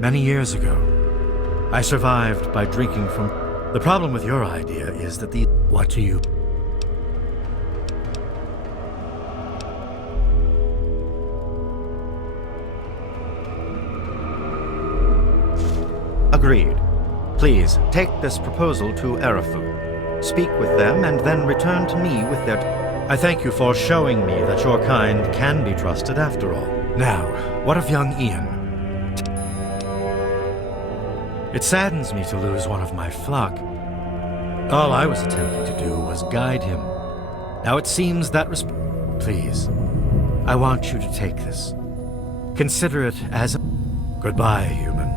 Many years ago, I survived by drinking from... The problem with your idea is that the... What do you... Agreed. Please, take this proposal to Arafu. Speak with them and then return to me with their... I thank you for showing me that your kind can be trusted after all. Now, what of young Ian? It saddens me to lose one of my flock. All I was attempting to do was guide him. Now it seems that Please, I want you to take this. Consider it as a... Goodbye, human.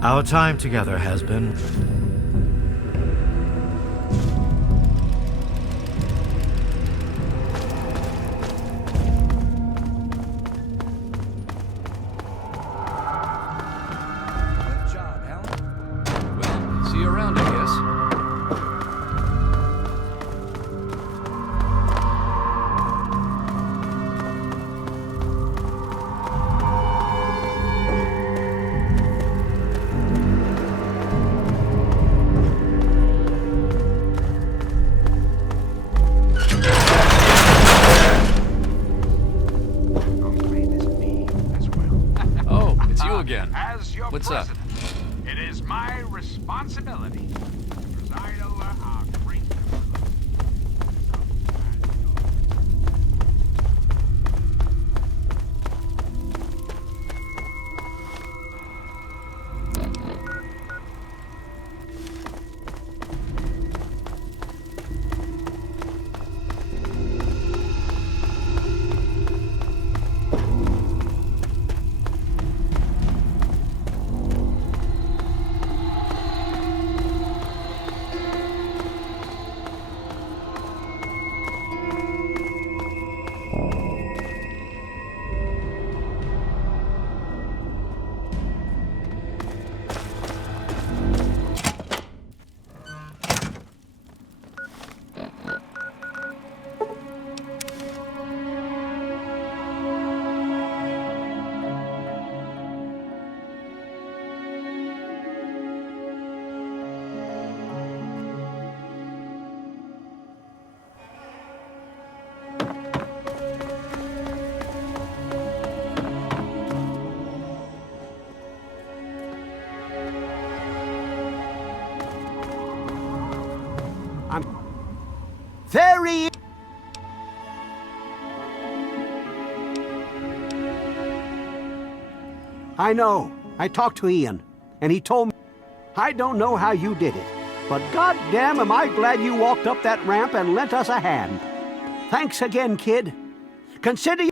Our time together has been... See you around, I guess. Oh, it's you again. As your What's up? president, it is my responsibility to preside over our great Very... I know. I talked to Ian, and he told me... I don't know how you did it, but goddamn am I glad you walked up that ramp and lent us a hand. Thanks again, kid. Consider you...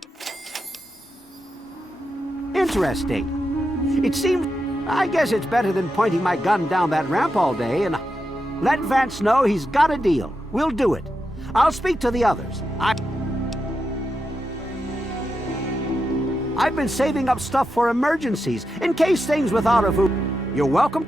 Interesting. It seems... I guess it's better than pointing my gun down that ramp all day, and... Let Vance know he's got a deal. We'll do it. I'll speak to the others. I've been saving up stuff for emergencies, in case things without a food. You're welcome.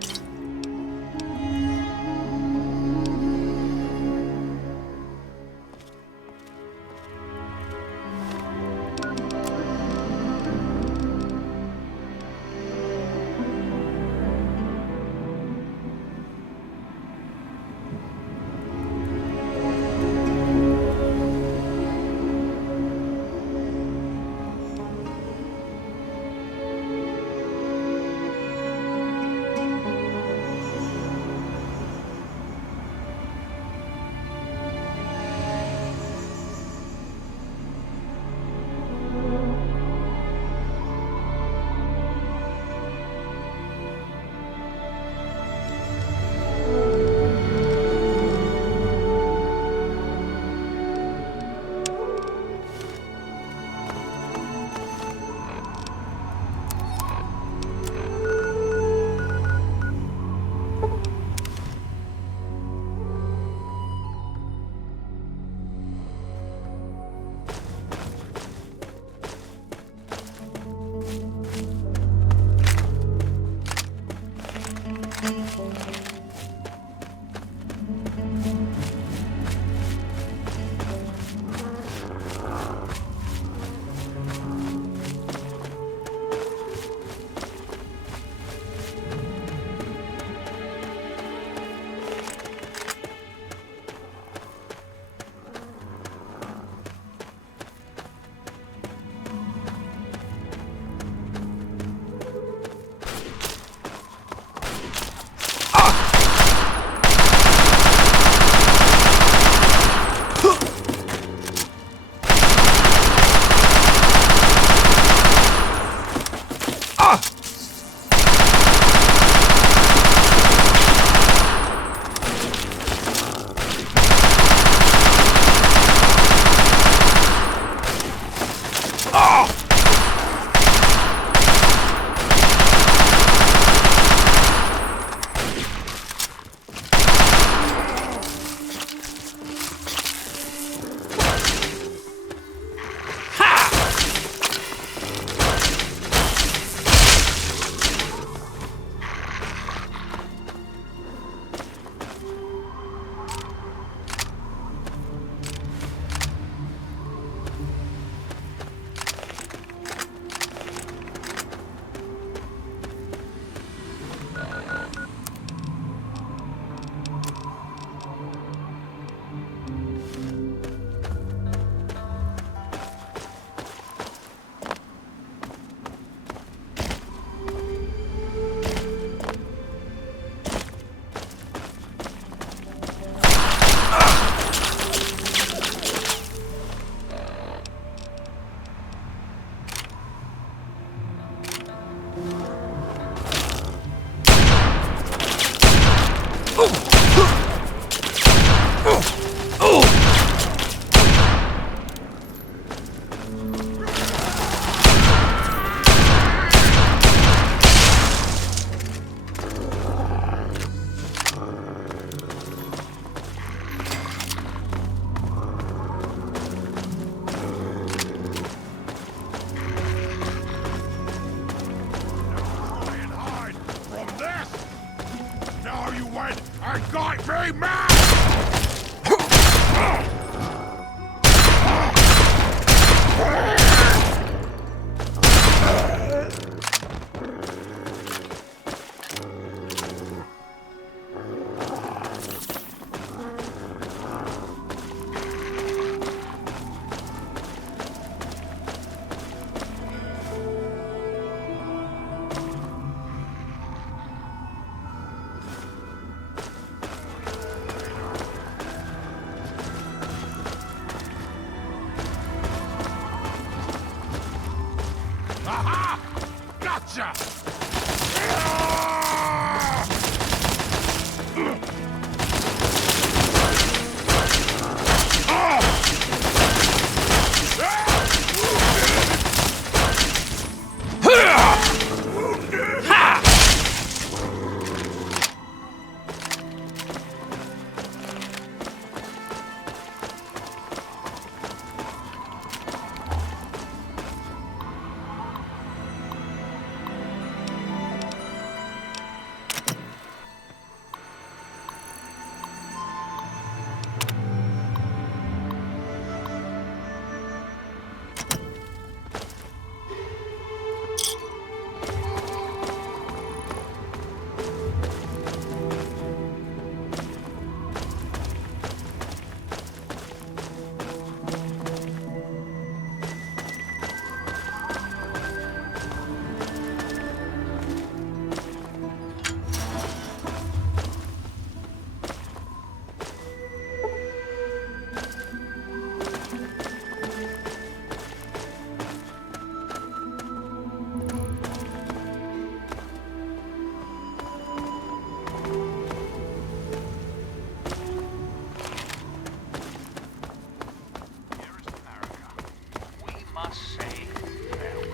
say farewell.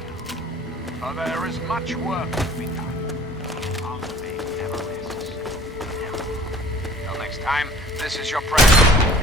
For there is much work to be done. Our faith never rests. Never. Till next time, this is your president.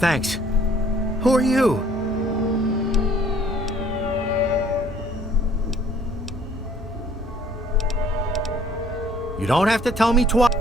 Thanks. Who are you? You don't have to tell me twice.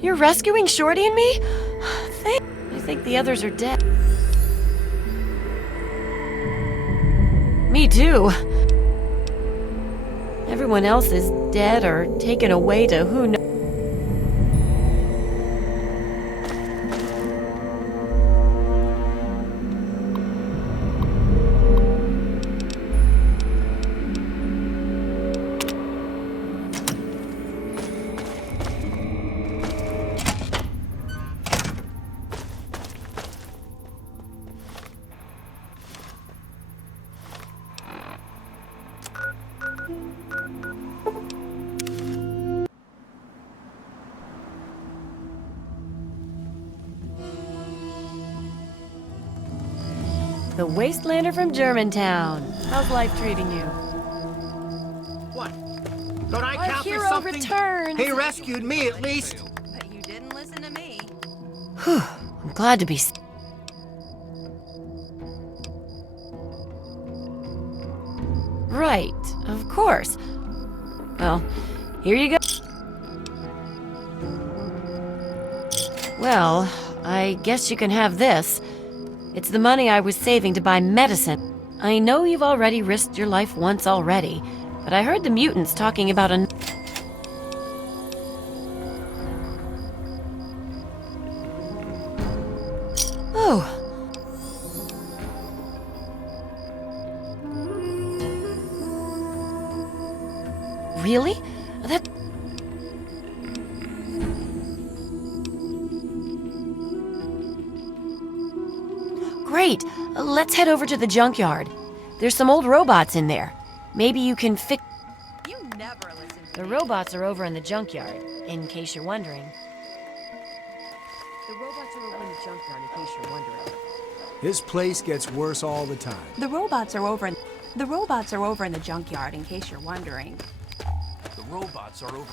You're rescuing Shorty and me? I think the others are dead. Me too. Everyone else is dead or taken away to who knows. The Wastelander from Germantown. How's life treating you? What? Don't I Our count for hero something? returns! He rescued me, at least. But you didn't listen to me. I'm glad to be... Right, of course. Well, here you go. Well, I guess you can have this. It's the money I was saving to buy medicine. I know you've already risked your life once already, but I heard the mutants talking about a... Oh. Really? That... Great. Let's head over to the junkyard. There's some old robots in there. Maybe you can fix... You never listen to The me. robots are over in the junkyard, in case you're wondering. The robots are over in the junkyard, in case you're wondering. This place gets worse all the time. The robots are over in the junkyard, in case you're wondering. The robots are over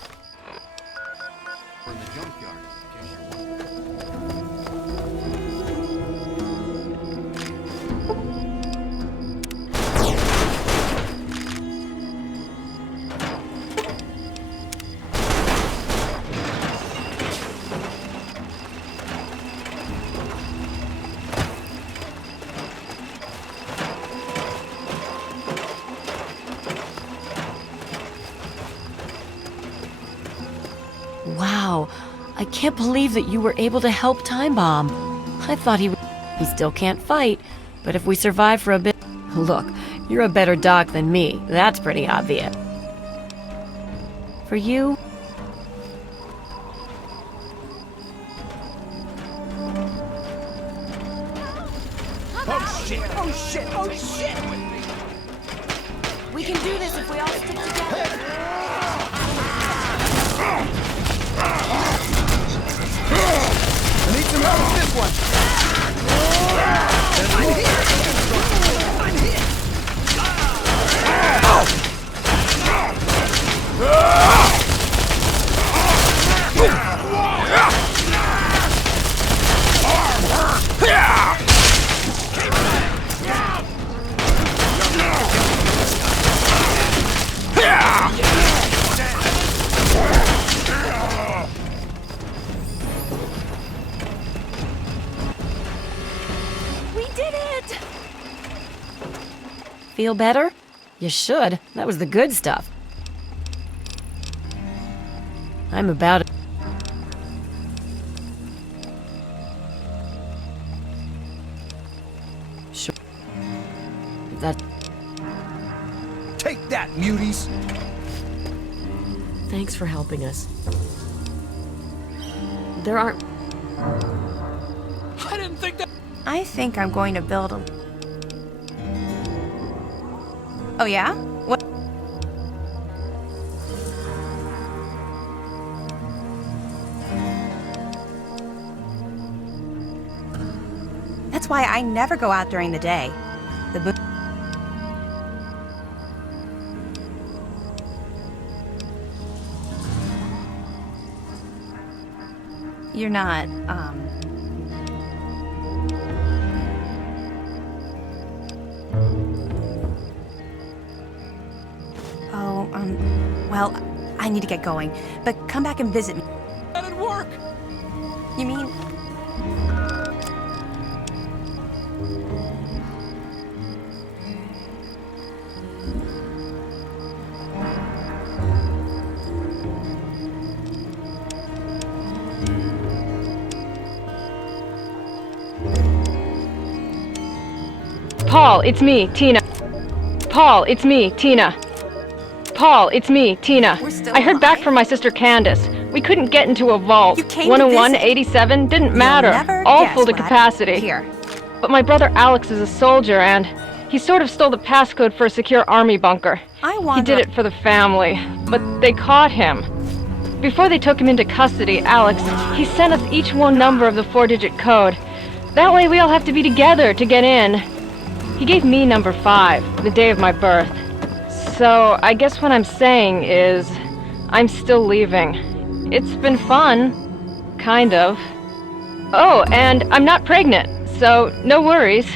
in the junkyard, in case you're wondering. Wow, I can't believe that you were able to help Time Bomb. I thought he still can't fight, but if we survive for a bit... Look, you're a better doc than me. That's pretty obvious. For you... Oh shit! Oh shit! Oh shit! We can do this if we all stick together. I need some help with this one. I'm here. I'm here. Feel better? You should. That was the good stuff. I'm about it. Sure. That... Take that, muties! Thanks for helping us. There aren't... I didn't think that... I think I'm going to build a... Oh, yeah? What? That's why I never go out during the day. The You're not, well, I need to get going, but come back and visit me. That didn't work! You mean... Paul, it's me, Tina. Paul, it's me, Tina. Paul, it's me, Tina. I heard back from my sister Candace. We couldn't get into a vault. 101, 87, didn't matter. All full to capacity. Here. But my brother Alex is a soldier and he sort of stole the passcode for a secure army bunker. He did it for the family, but they caught him. Before they took him into custody, Alex, he sent us each one number of the 4-digit code. That way we all have to be together to get in. He gave me number 5, the day of my birth. So I guess what I'm saying is, I'm still leaving. It's been fun. Kind of. Oh, and I'm not pregnant, so no worries.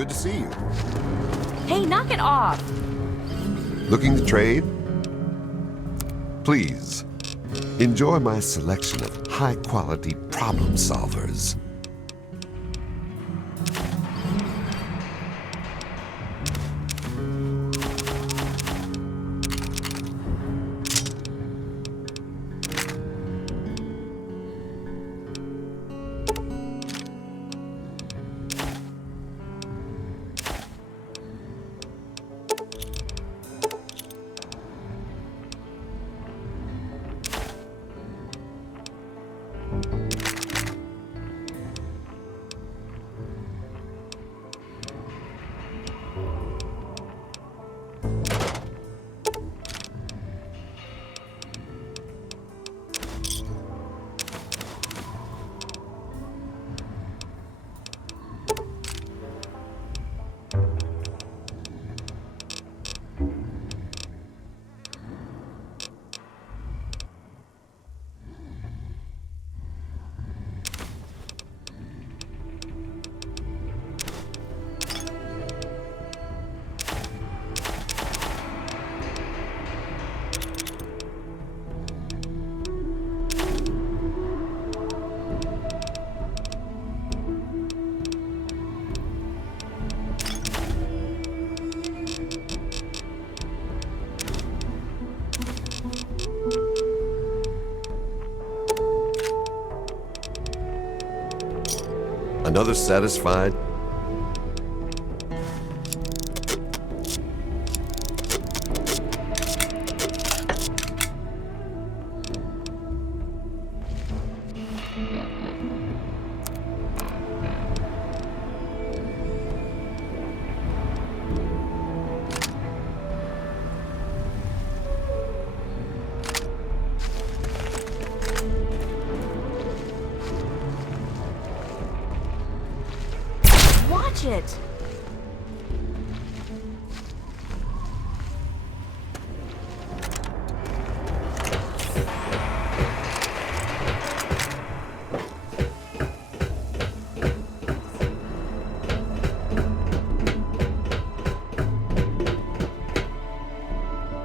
Good to see you. Hey, knock it off! Looking to trade? Please, enjoy my selection of high-quality problem solvers. Another satisfied? Watch it!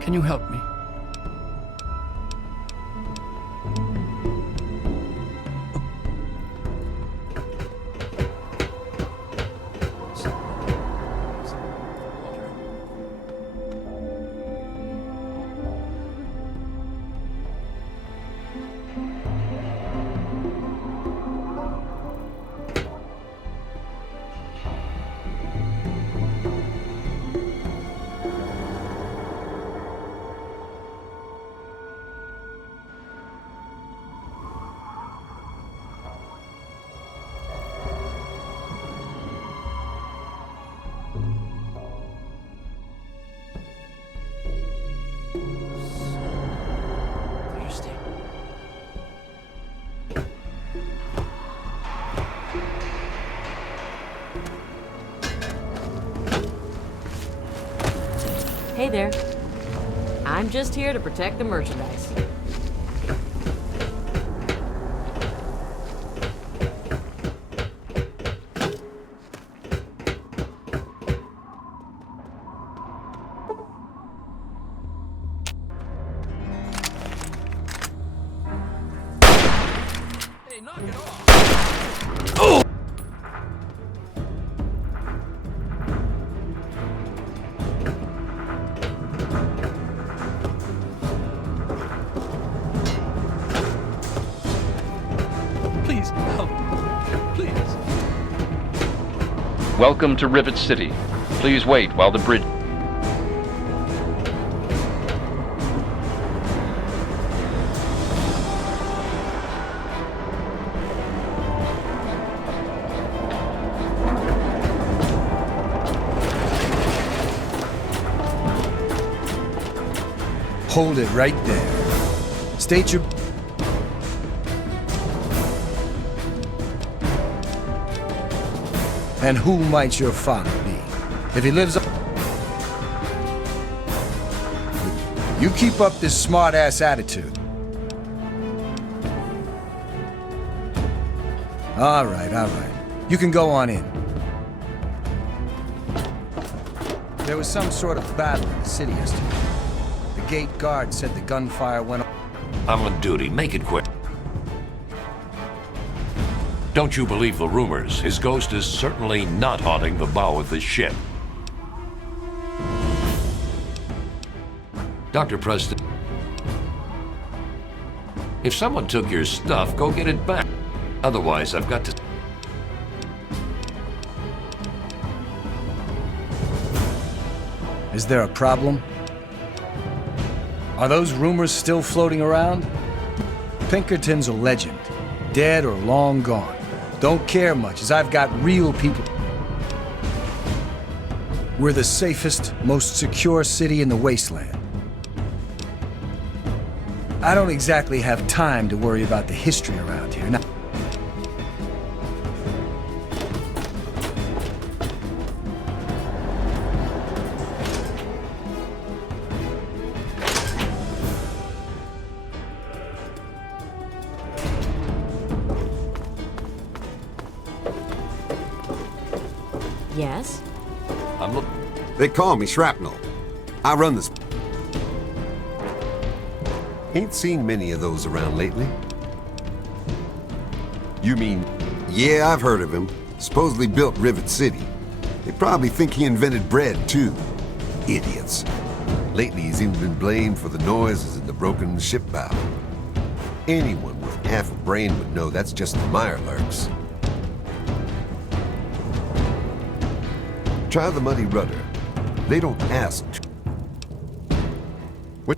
Can you help me? Hey there. I'm just here to protect the merchandise. Please, help. Please. Welcome to Rivet City. Please wait while the bridge... Hold it right there. State your... And who might your father be? If he lives up... You keep up this smart-ass attitude. All right, all right. You can go on in. There was some sort of battle in the city yesterday. The gate guard said the gunfire went off. I'm on duty. Make it quick. Don't you believe the rumors? His ghost is certainly not haunting the bow of this ship. Dr. Preston, if someone took your stuff, go get it back. Otherwise, I've got to... Is there a problem? Are those rumors still floating around? Pinkerton's a legend, dead or long gone. Don't care much, as I've got real people. We're the safest, most secure city in the Wasteland. I don't exactly have time to worry about the history around here. Now, Yes? They call me Shrapnel. I run this... Ain't seen many of those around lately. You mean... Yeah, I've heard of him. Supposedly built Rivet City. They probably think he invented bread, too. Idiots. Lately, he's even been blamed for the noises in the broken ship bow. Anyone with half a brain would know that's just the Mirelurks. Try the Muddy Rudder. They don't ask. What?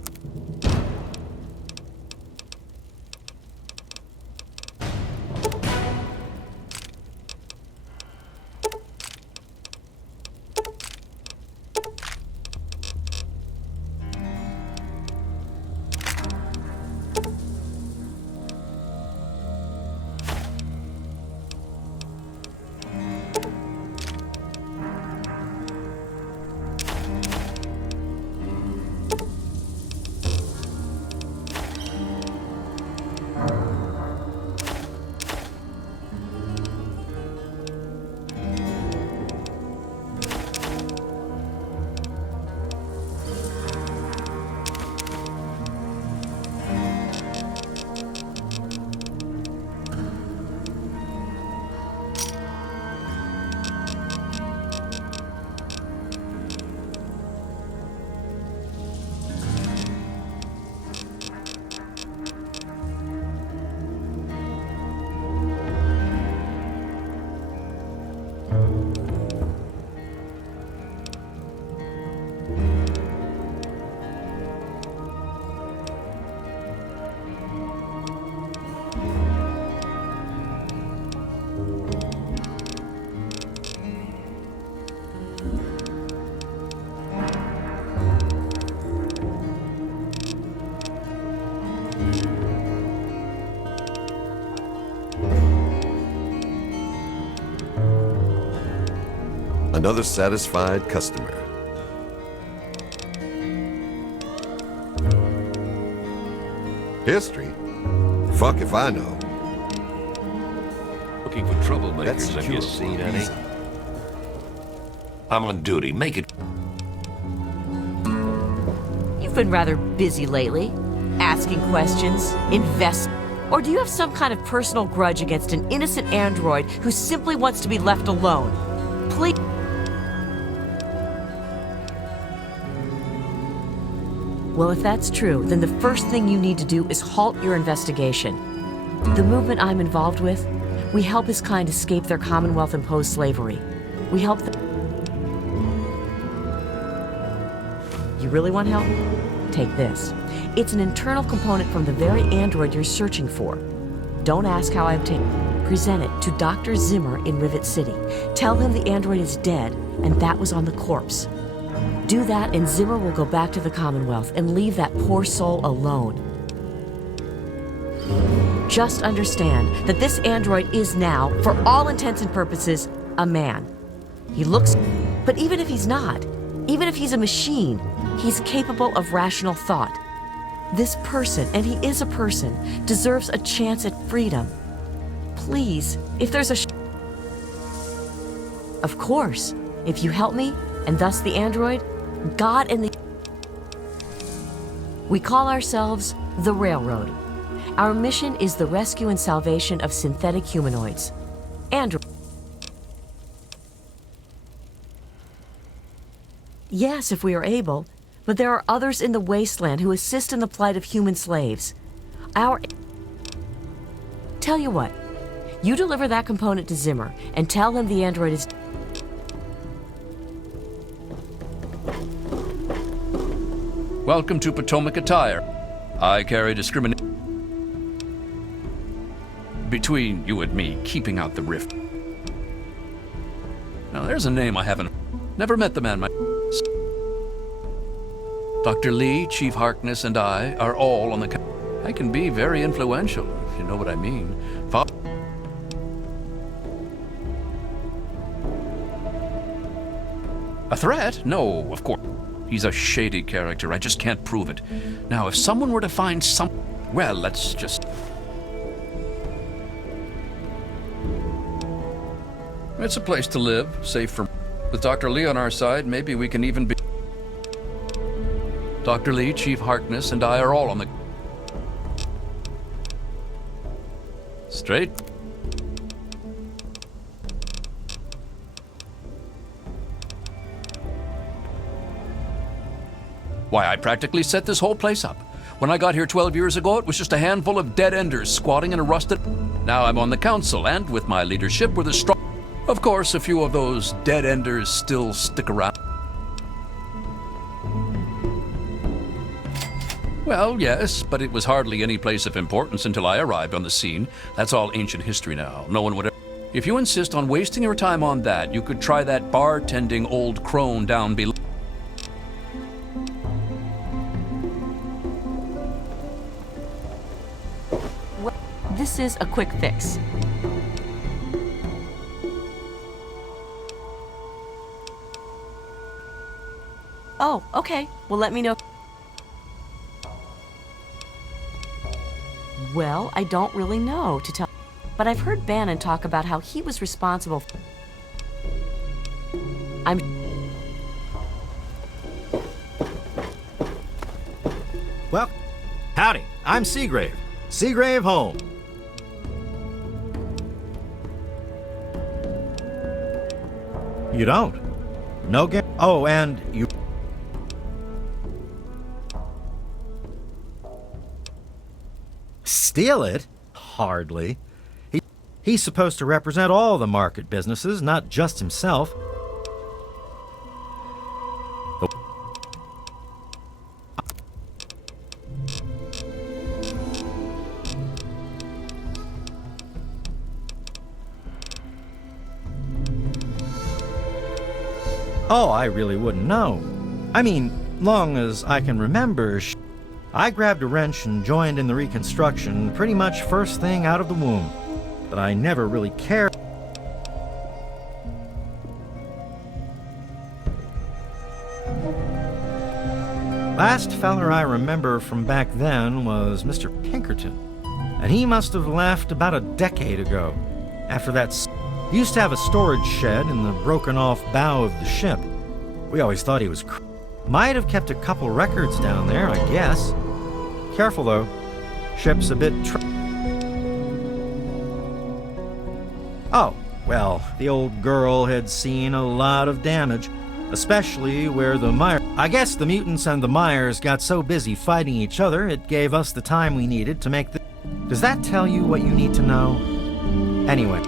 Another satisfied customer. History? Fuck if I know. Looking for troublemakers, have you seen any? I'm on duty. Make it. You've been rather busy lately, asking questions, or do you have some kind of personal grudge against an innocent android who simply wants to be left alone? Please. Well, if that's true, then the first thing you need to do is halt your investigation. The movement I'm involved with, we help his kind escape their Commonwealth-imposed slavery. We help them. You really want help? Take this. It's an internal component from the very android you're searching for. Don't ask how I obtained it. Present it to Dr. Zimmer in Rivet City. Tell him the android is dead, and that was on the corpse. Do that, and Zimmer will go back to the Commonwealth and leave that poor soul alone. Just understand that this android is now, for all intents and purposes, a man. He looks, but even if he's not, even if he's a machine, he's capable of rational thought. This person, and he is a person, deserves a chance at freedom. Please, if there's a Of course, if you help me, and thus the android, God and the... We call ourselves the Railroad. Our mission is the rescue and salvation of synthetic humanoids. Android. Yes, if we are able, but there are others in the Wasteland who assist in the plight of human slaves. Tell you what, you deliver that component to Zimmer and tell him the android is... Welcome to Potomac Attire. I carry discrimination between you and me, keeping out the rift. Now, there's a name I haven't... Never met the man, Dr. Lee, Chief Harkness, and I are all on the... I can be very influential, if you know what I mean. A threat? No, of course. He's a shady character. I just can't prove it. Now, if someone were to find some... Well, let's just... It's a place to live, safe from... With Dr. Lee on our side, maybe we can even be... Dr. Lee, Chief Harkness, and I are all on the... Straight? Why, I practically set this whole place up. When I got here 12 years ago, it was just a handful of dead-enders squatting in a rusted... Now I'm on the council, and with my leadership, we're the strong... Of course, a few of those dead-enders still stick around. Well, yes, but it was hardly any place of importance until I arrived on the scene. That's all ancient history now. No one would ever... If you insist on wasting your time on that, you could try that bartending old crone down below. This is a quick fix. Oh, okay. Well, let me know. Well, I don't really know to tell, but I've heard Bannon talk about how he was responsible. Well, howdy. I'm Seagrave. Seagrave home. You don't? No game. Oh, and you... Steal it? Hardly. He's supposed to represent all the market businesses, not just himself. Oh, I really wouldn't know. I mean, long as I can remember, I grabbed a wrench and joined in the reconstruction pretty much first thing out of the womb. But I never really cared. Last feller I remember from back then was Mr. Pinkerton, and he must have left about a decade ago. After that, he used to have a storage shed in the broken-off bow of the ship. We always thought he was might have kept a couple records down there, I guess. Careful, though. Ship's a bit Oh, well, the old girl had seen a lot of damage, especially where the I guess the mutants and the Myers got so busy fighting each other, it gave us the time we needed to make the... Does that tell you what you need to know? Anyway.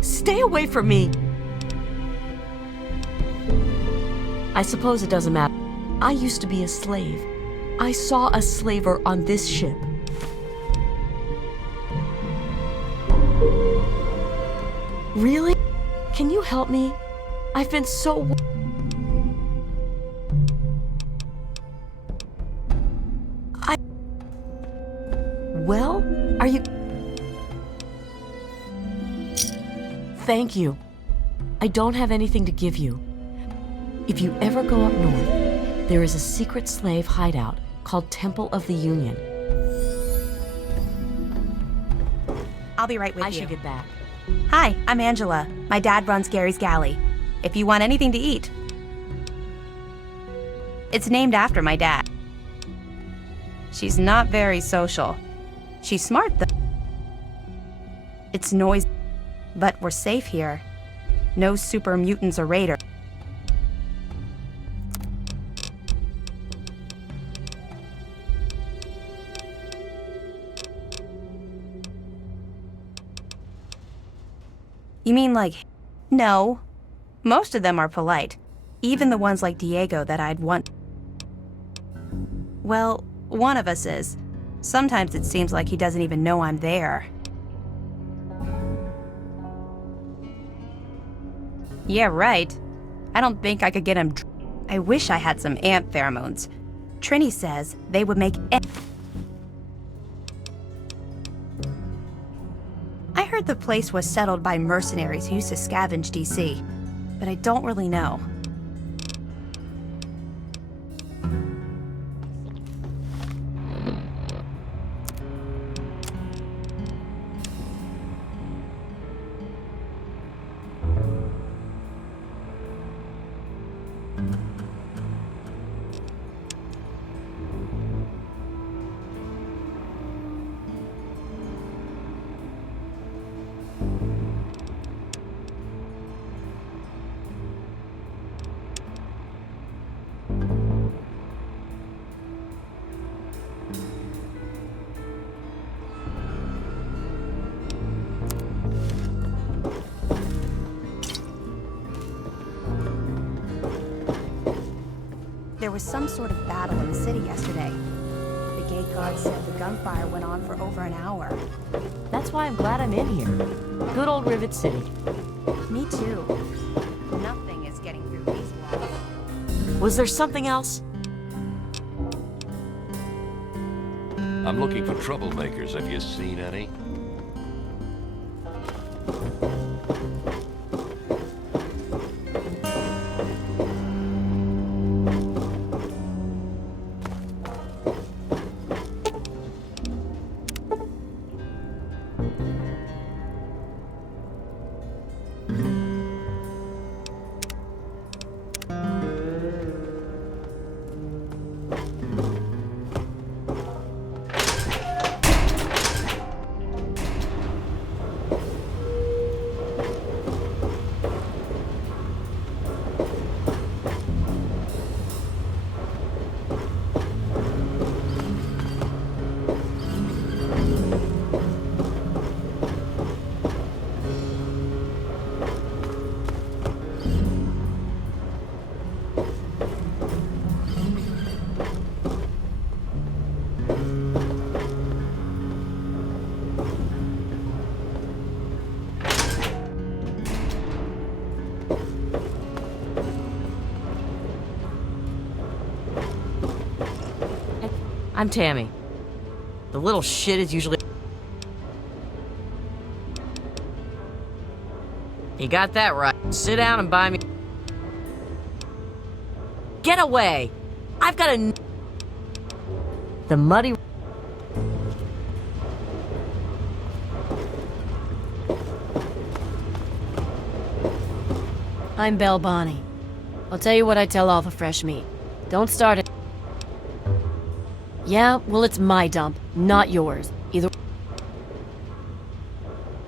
Stay away from me! I suppose it doesn't matter. I used to be a slave. I saw a slaver on this ship. Really? Can you help me? I've been so... Well, are you... Thank you. I don't have anything to give you. If you ever go up north, there is a secret slave hideout called Temple of the Union. I'll be right with you. I should get back. Hi, I'm Angela. My dad runs Gary's Galley. If you want anything to eat. It's named after my dad. She's not very social. She's smart, though. It's noisy, but we're safe here. No super mutants or raiders. You mean like... No. Most of them are polite. Even the ones like Diego that I'd want... Well, one of us is. Sometimes it seems like he doesn't even know I'm there. Yeah, right. I don't think I could get him... I wish I had some ant pheromones. Trini says they would make... I heard the place was settled by mercenaries who used to scavenge DC, but I don't really know. There was some sort of battle in the city yesterday. The gate guard said the gunfire went on for over an hour. That's why I'm glad I'm in here. Good old Rivet City. Me too. Nothing is getting through these walls. Was there something else? I'm looking for troublemakers. Have you seen any? I'm Tammy. The little shit is usually... You got that right. Sit down and buy me... Get away! I've got a... The muddy... I'm Belle Bonnie. I'll tell you what I tell all the fresh meat. Don't start it. Yeah, well, it's my dump, not yours. Either...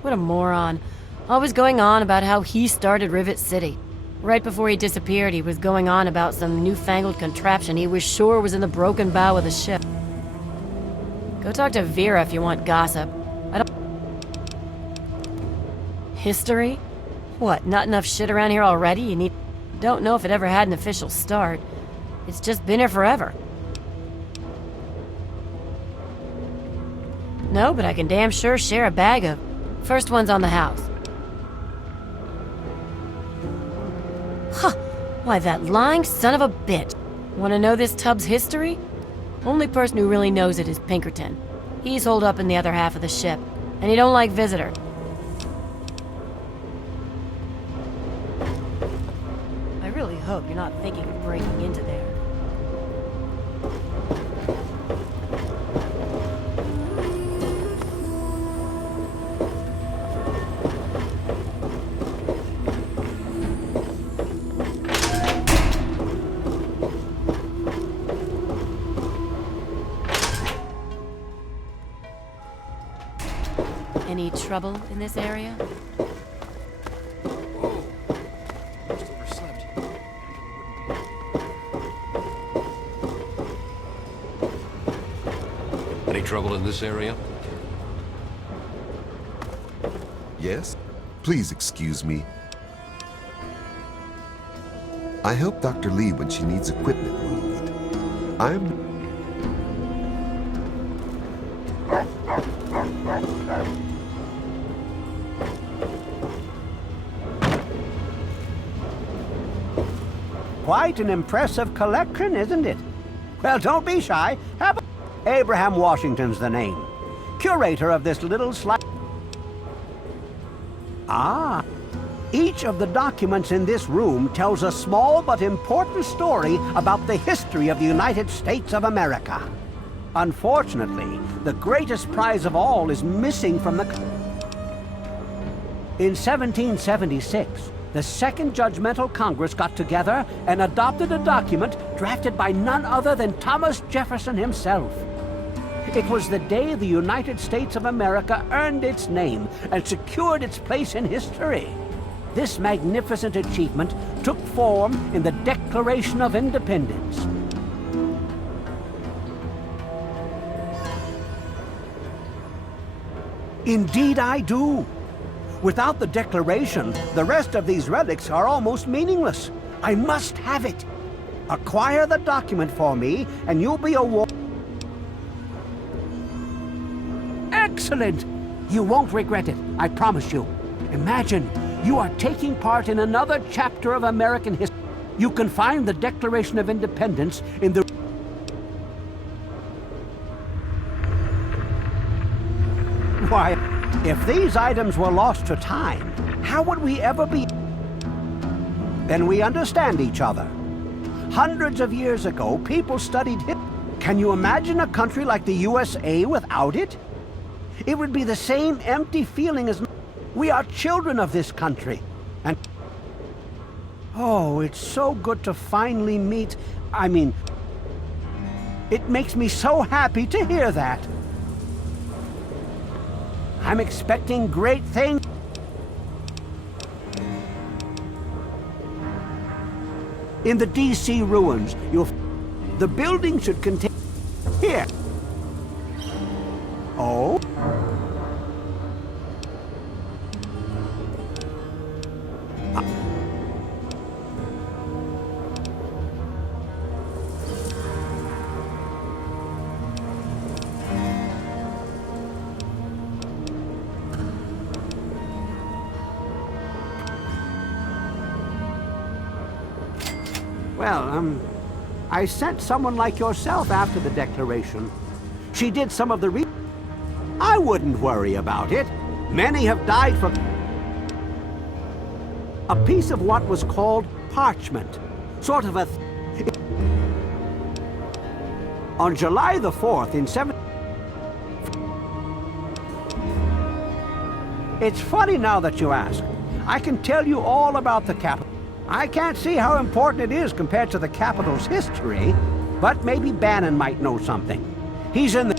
What a moron. Always going on about how he started Rivet City. Right before he disappeared, he was going on about some newfangled contraption he was sure was in the broken bow of the ship. Go talk to Vera if you want gossip. I don't... History? What, not enough shit around here already? You need... Don't know if it ever had an official start. It's just been here forever. No, but I can damn sure share a bag of... First one's on the house. Huh. Why, that lying son of a bitch. Want to know this tub's history? Only person who really knows it is Pinkerton. He's holed up in the other half of the ship, and he don't like visitors. I really hope you're not thinking of breaking into there. Any trouble in this area? Whoa. Just overslept. Any trouble in this area? Yes? Please excuse me. I help Dr. Lee when she needs equipment moved. I'm... Quite an impressive collection, isn't it? Well, don't be shy. Have a... Abraham Washington's the name. Curator of this little Ah. Each of the documents in this room tells a small but important story about the history of the United States of America. Unfortunately, the greatest prize of all is missing from the... In 1776, the Second Judgmental Congress got together and adopted a document drafted by none other than Thomas Jefferson himself. It was the day the United States of America earned its name and secured its place in history. This magnificent achievement took form in the Declaration of Independence. Indeed I do. Without the Declaration, the rest of these relics are almost meaningless. I must have it. Acquire the document for me, and you'll be awarded... Excellent! You won't regret it, I promise you. Imagine, you are taking part in another chapter of American history. You can find the Declaration of Independence in the... Why, if these items were lost to time, how would we ever be... Then we understand each other. Hundreds of years ago, people studied history. Can you imagine a country like the USA without it? It would be the same empty feeling as... We are children of this country. And... Oh, it's so good to finally meet... I mean... It makes me so happy to hear that. I'm expecting great things. In the DC ruins, you'll... The building should contain... Here. Oh? Well, I sent someone like yourself after the Declaration. She did some of the wouldn't worry about it. Many have died from a piece of what was called parchment. Sort of a... On July the 4th in 7... It's funny now that you ask. I can tell you all about the capital. I can't see how important it is compared to the capital's history, but maybe Bannon might know something. He's in the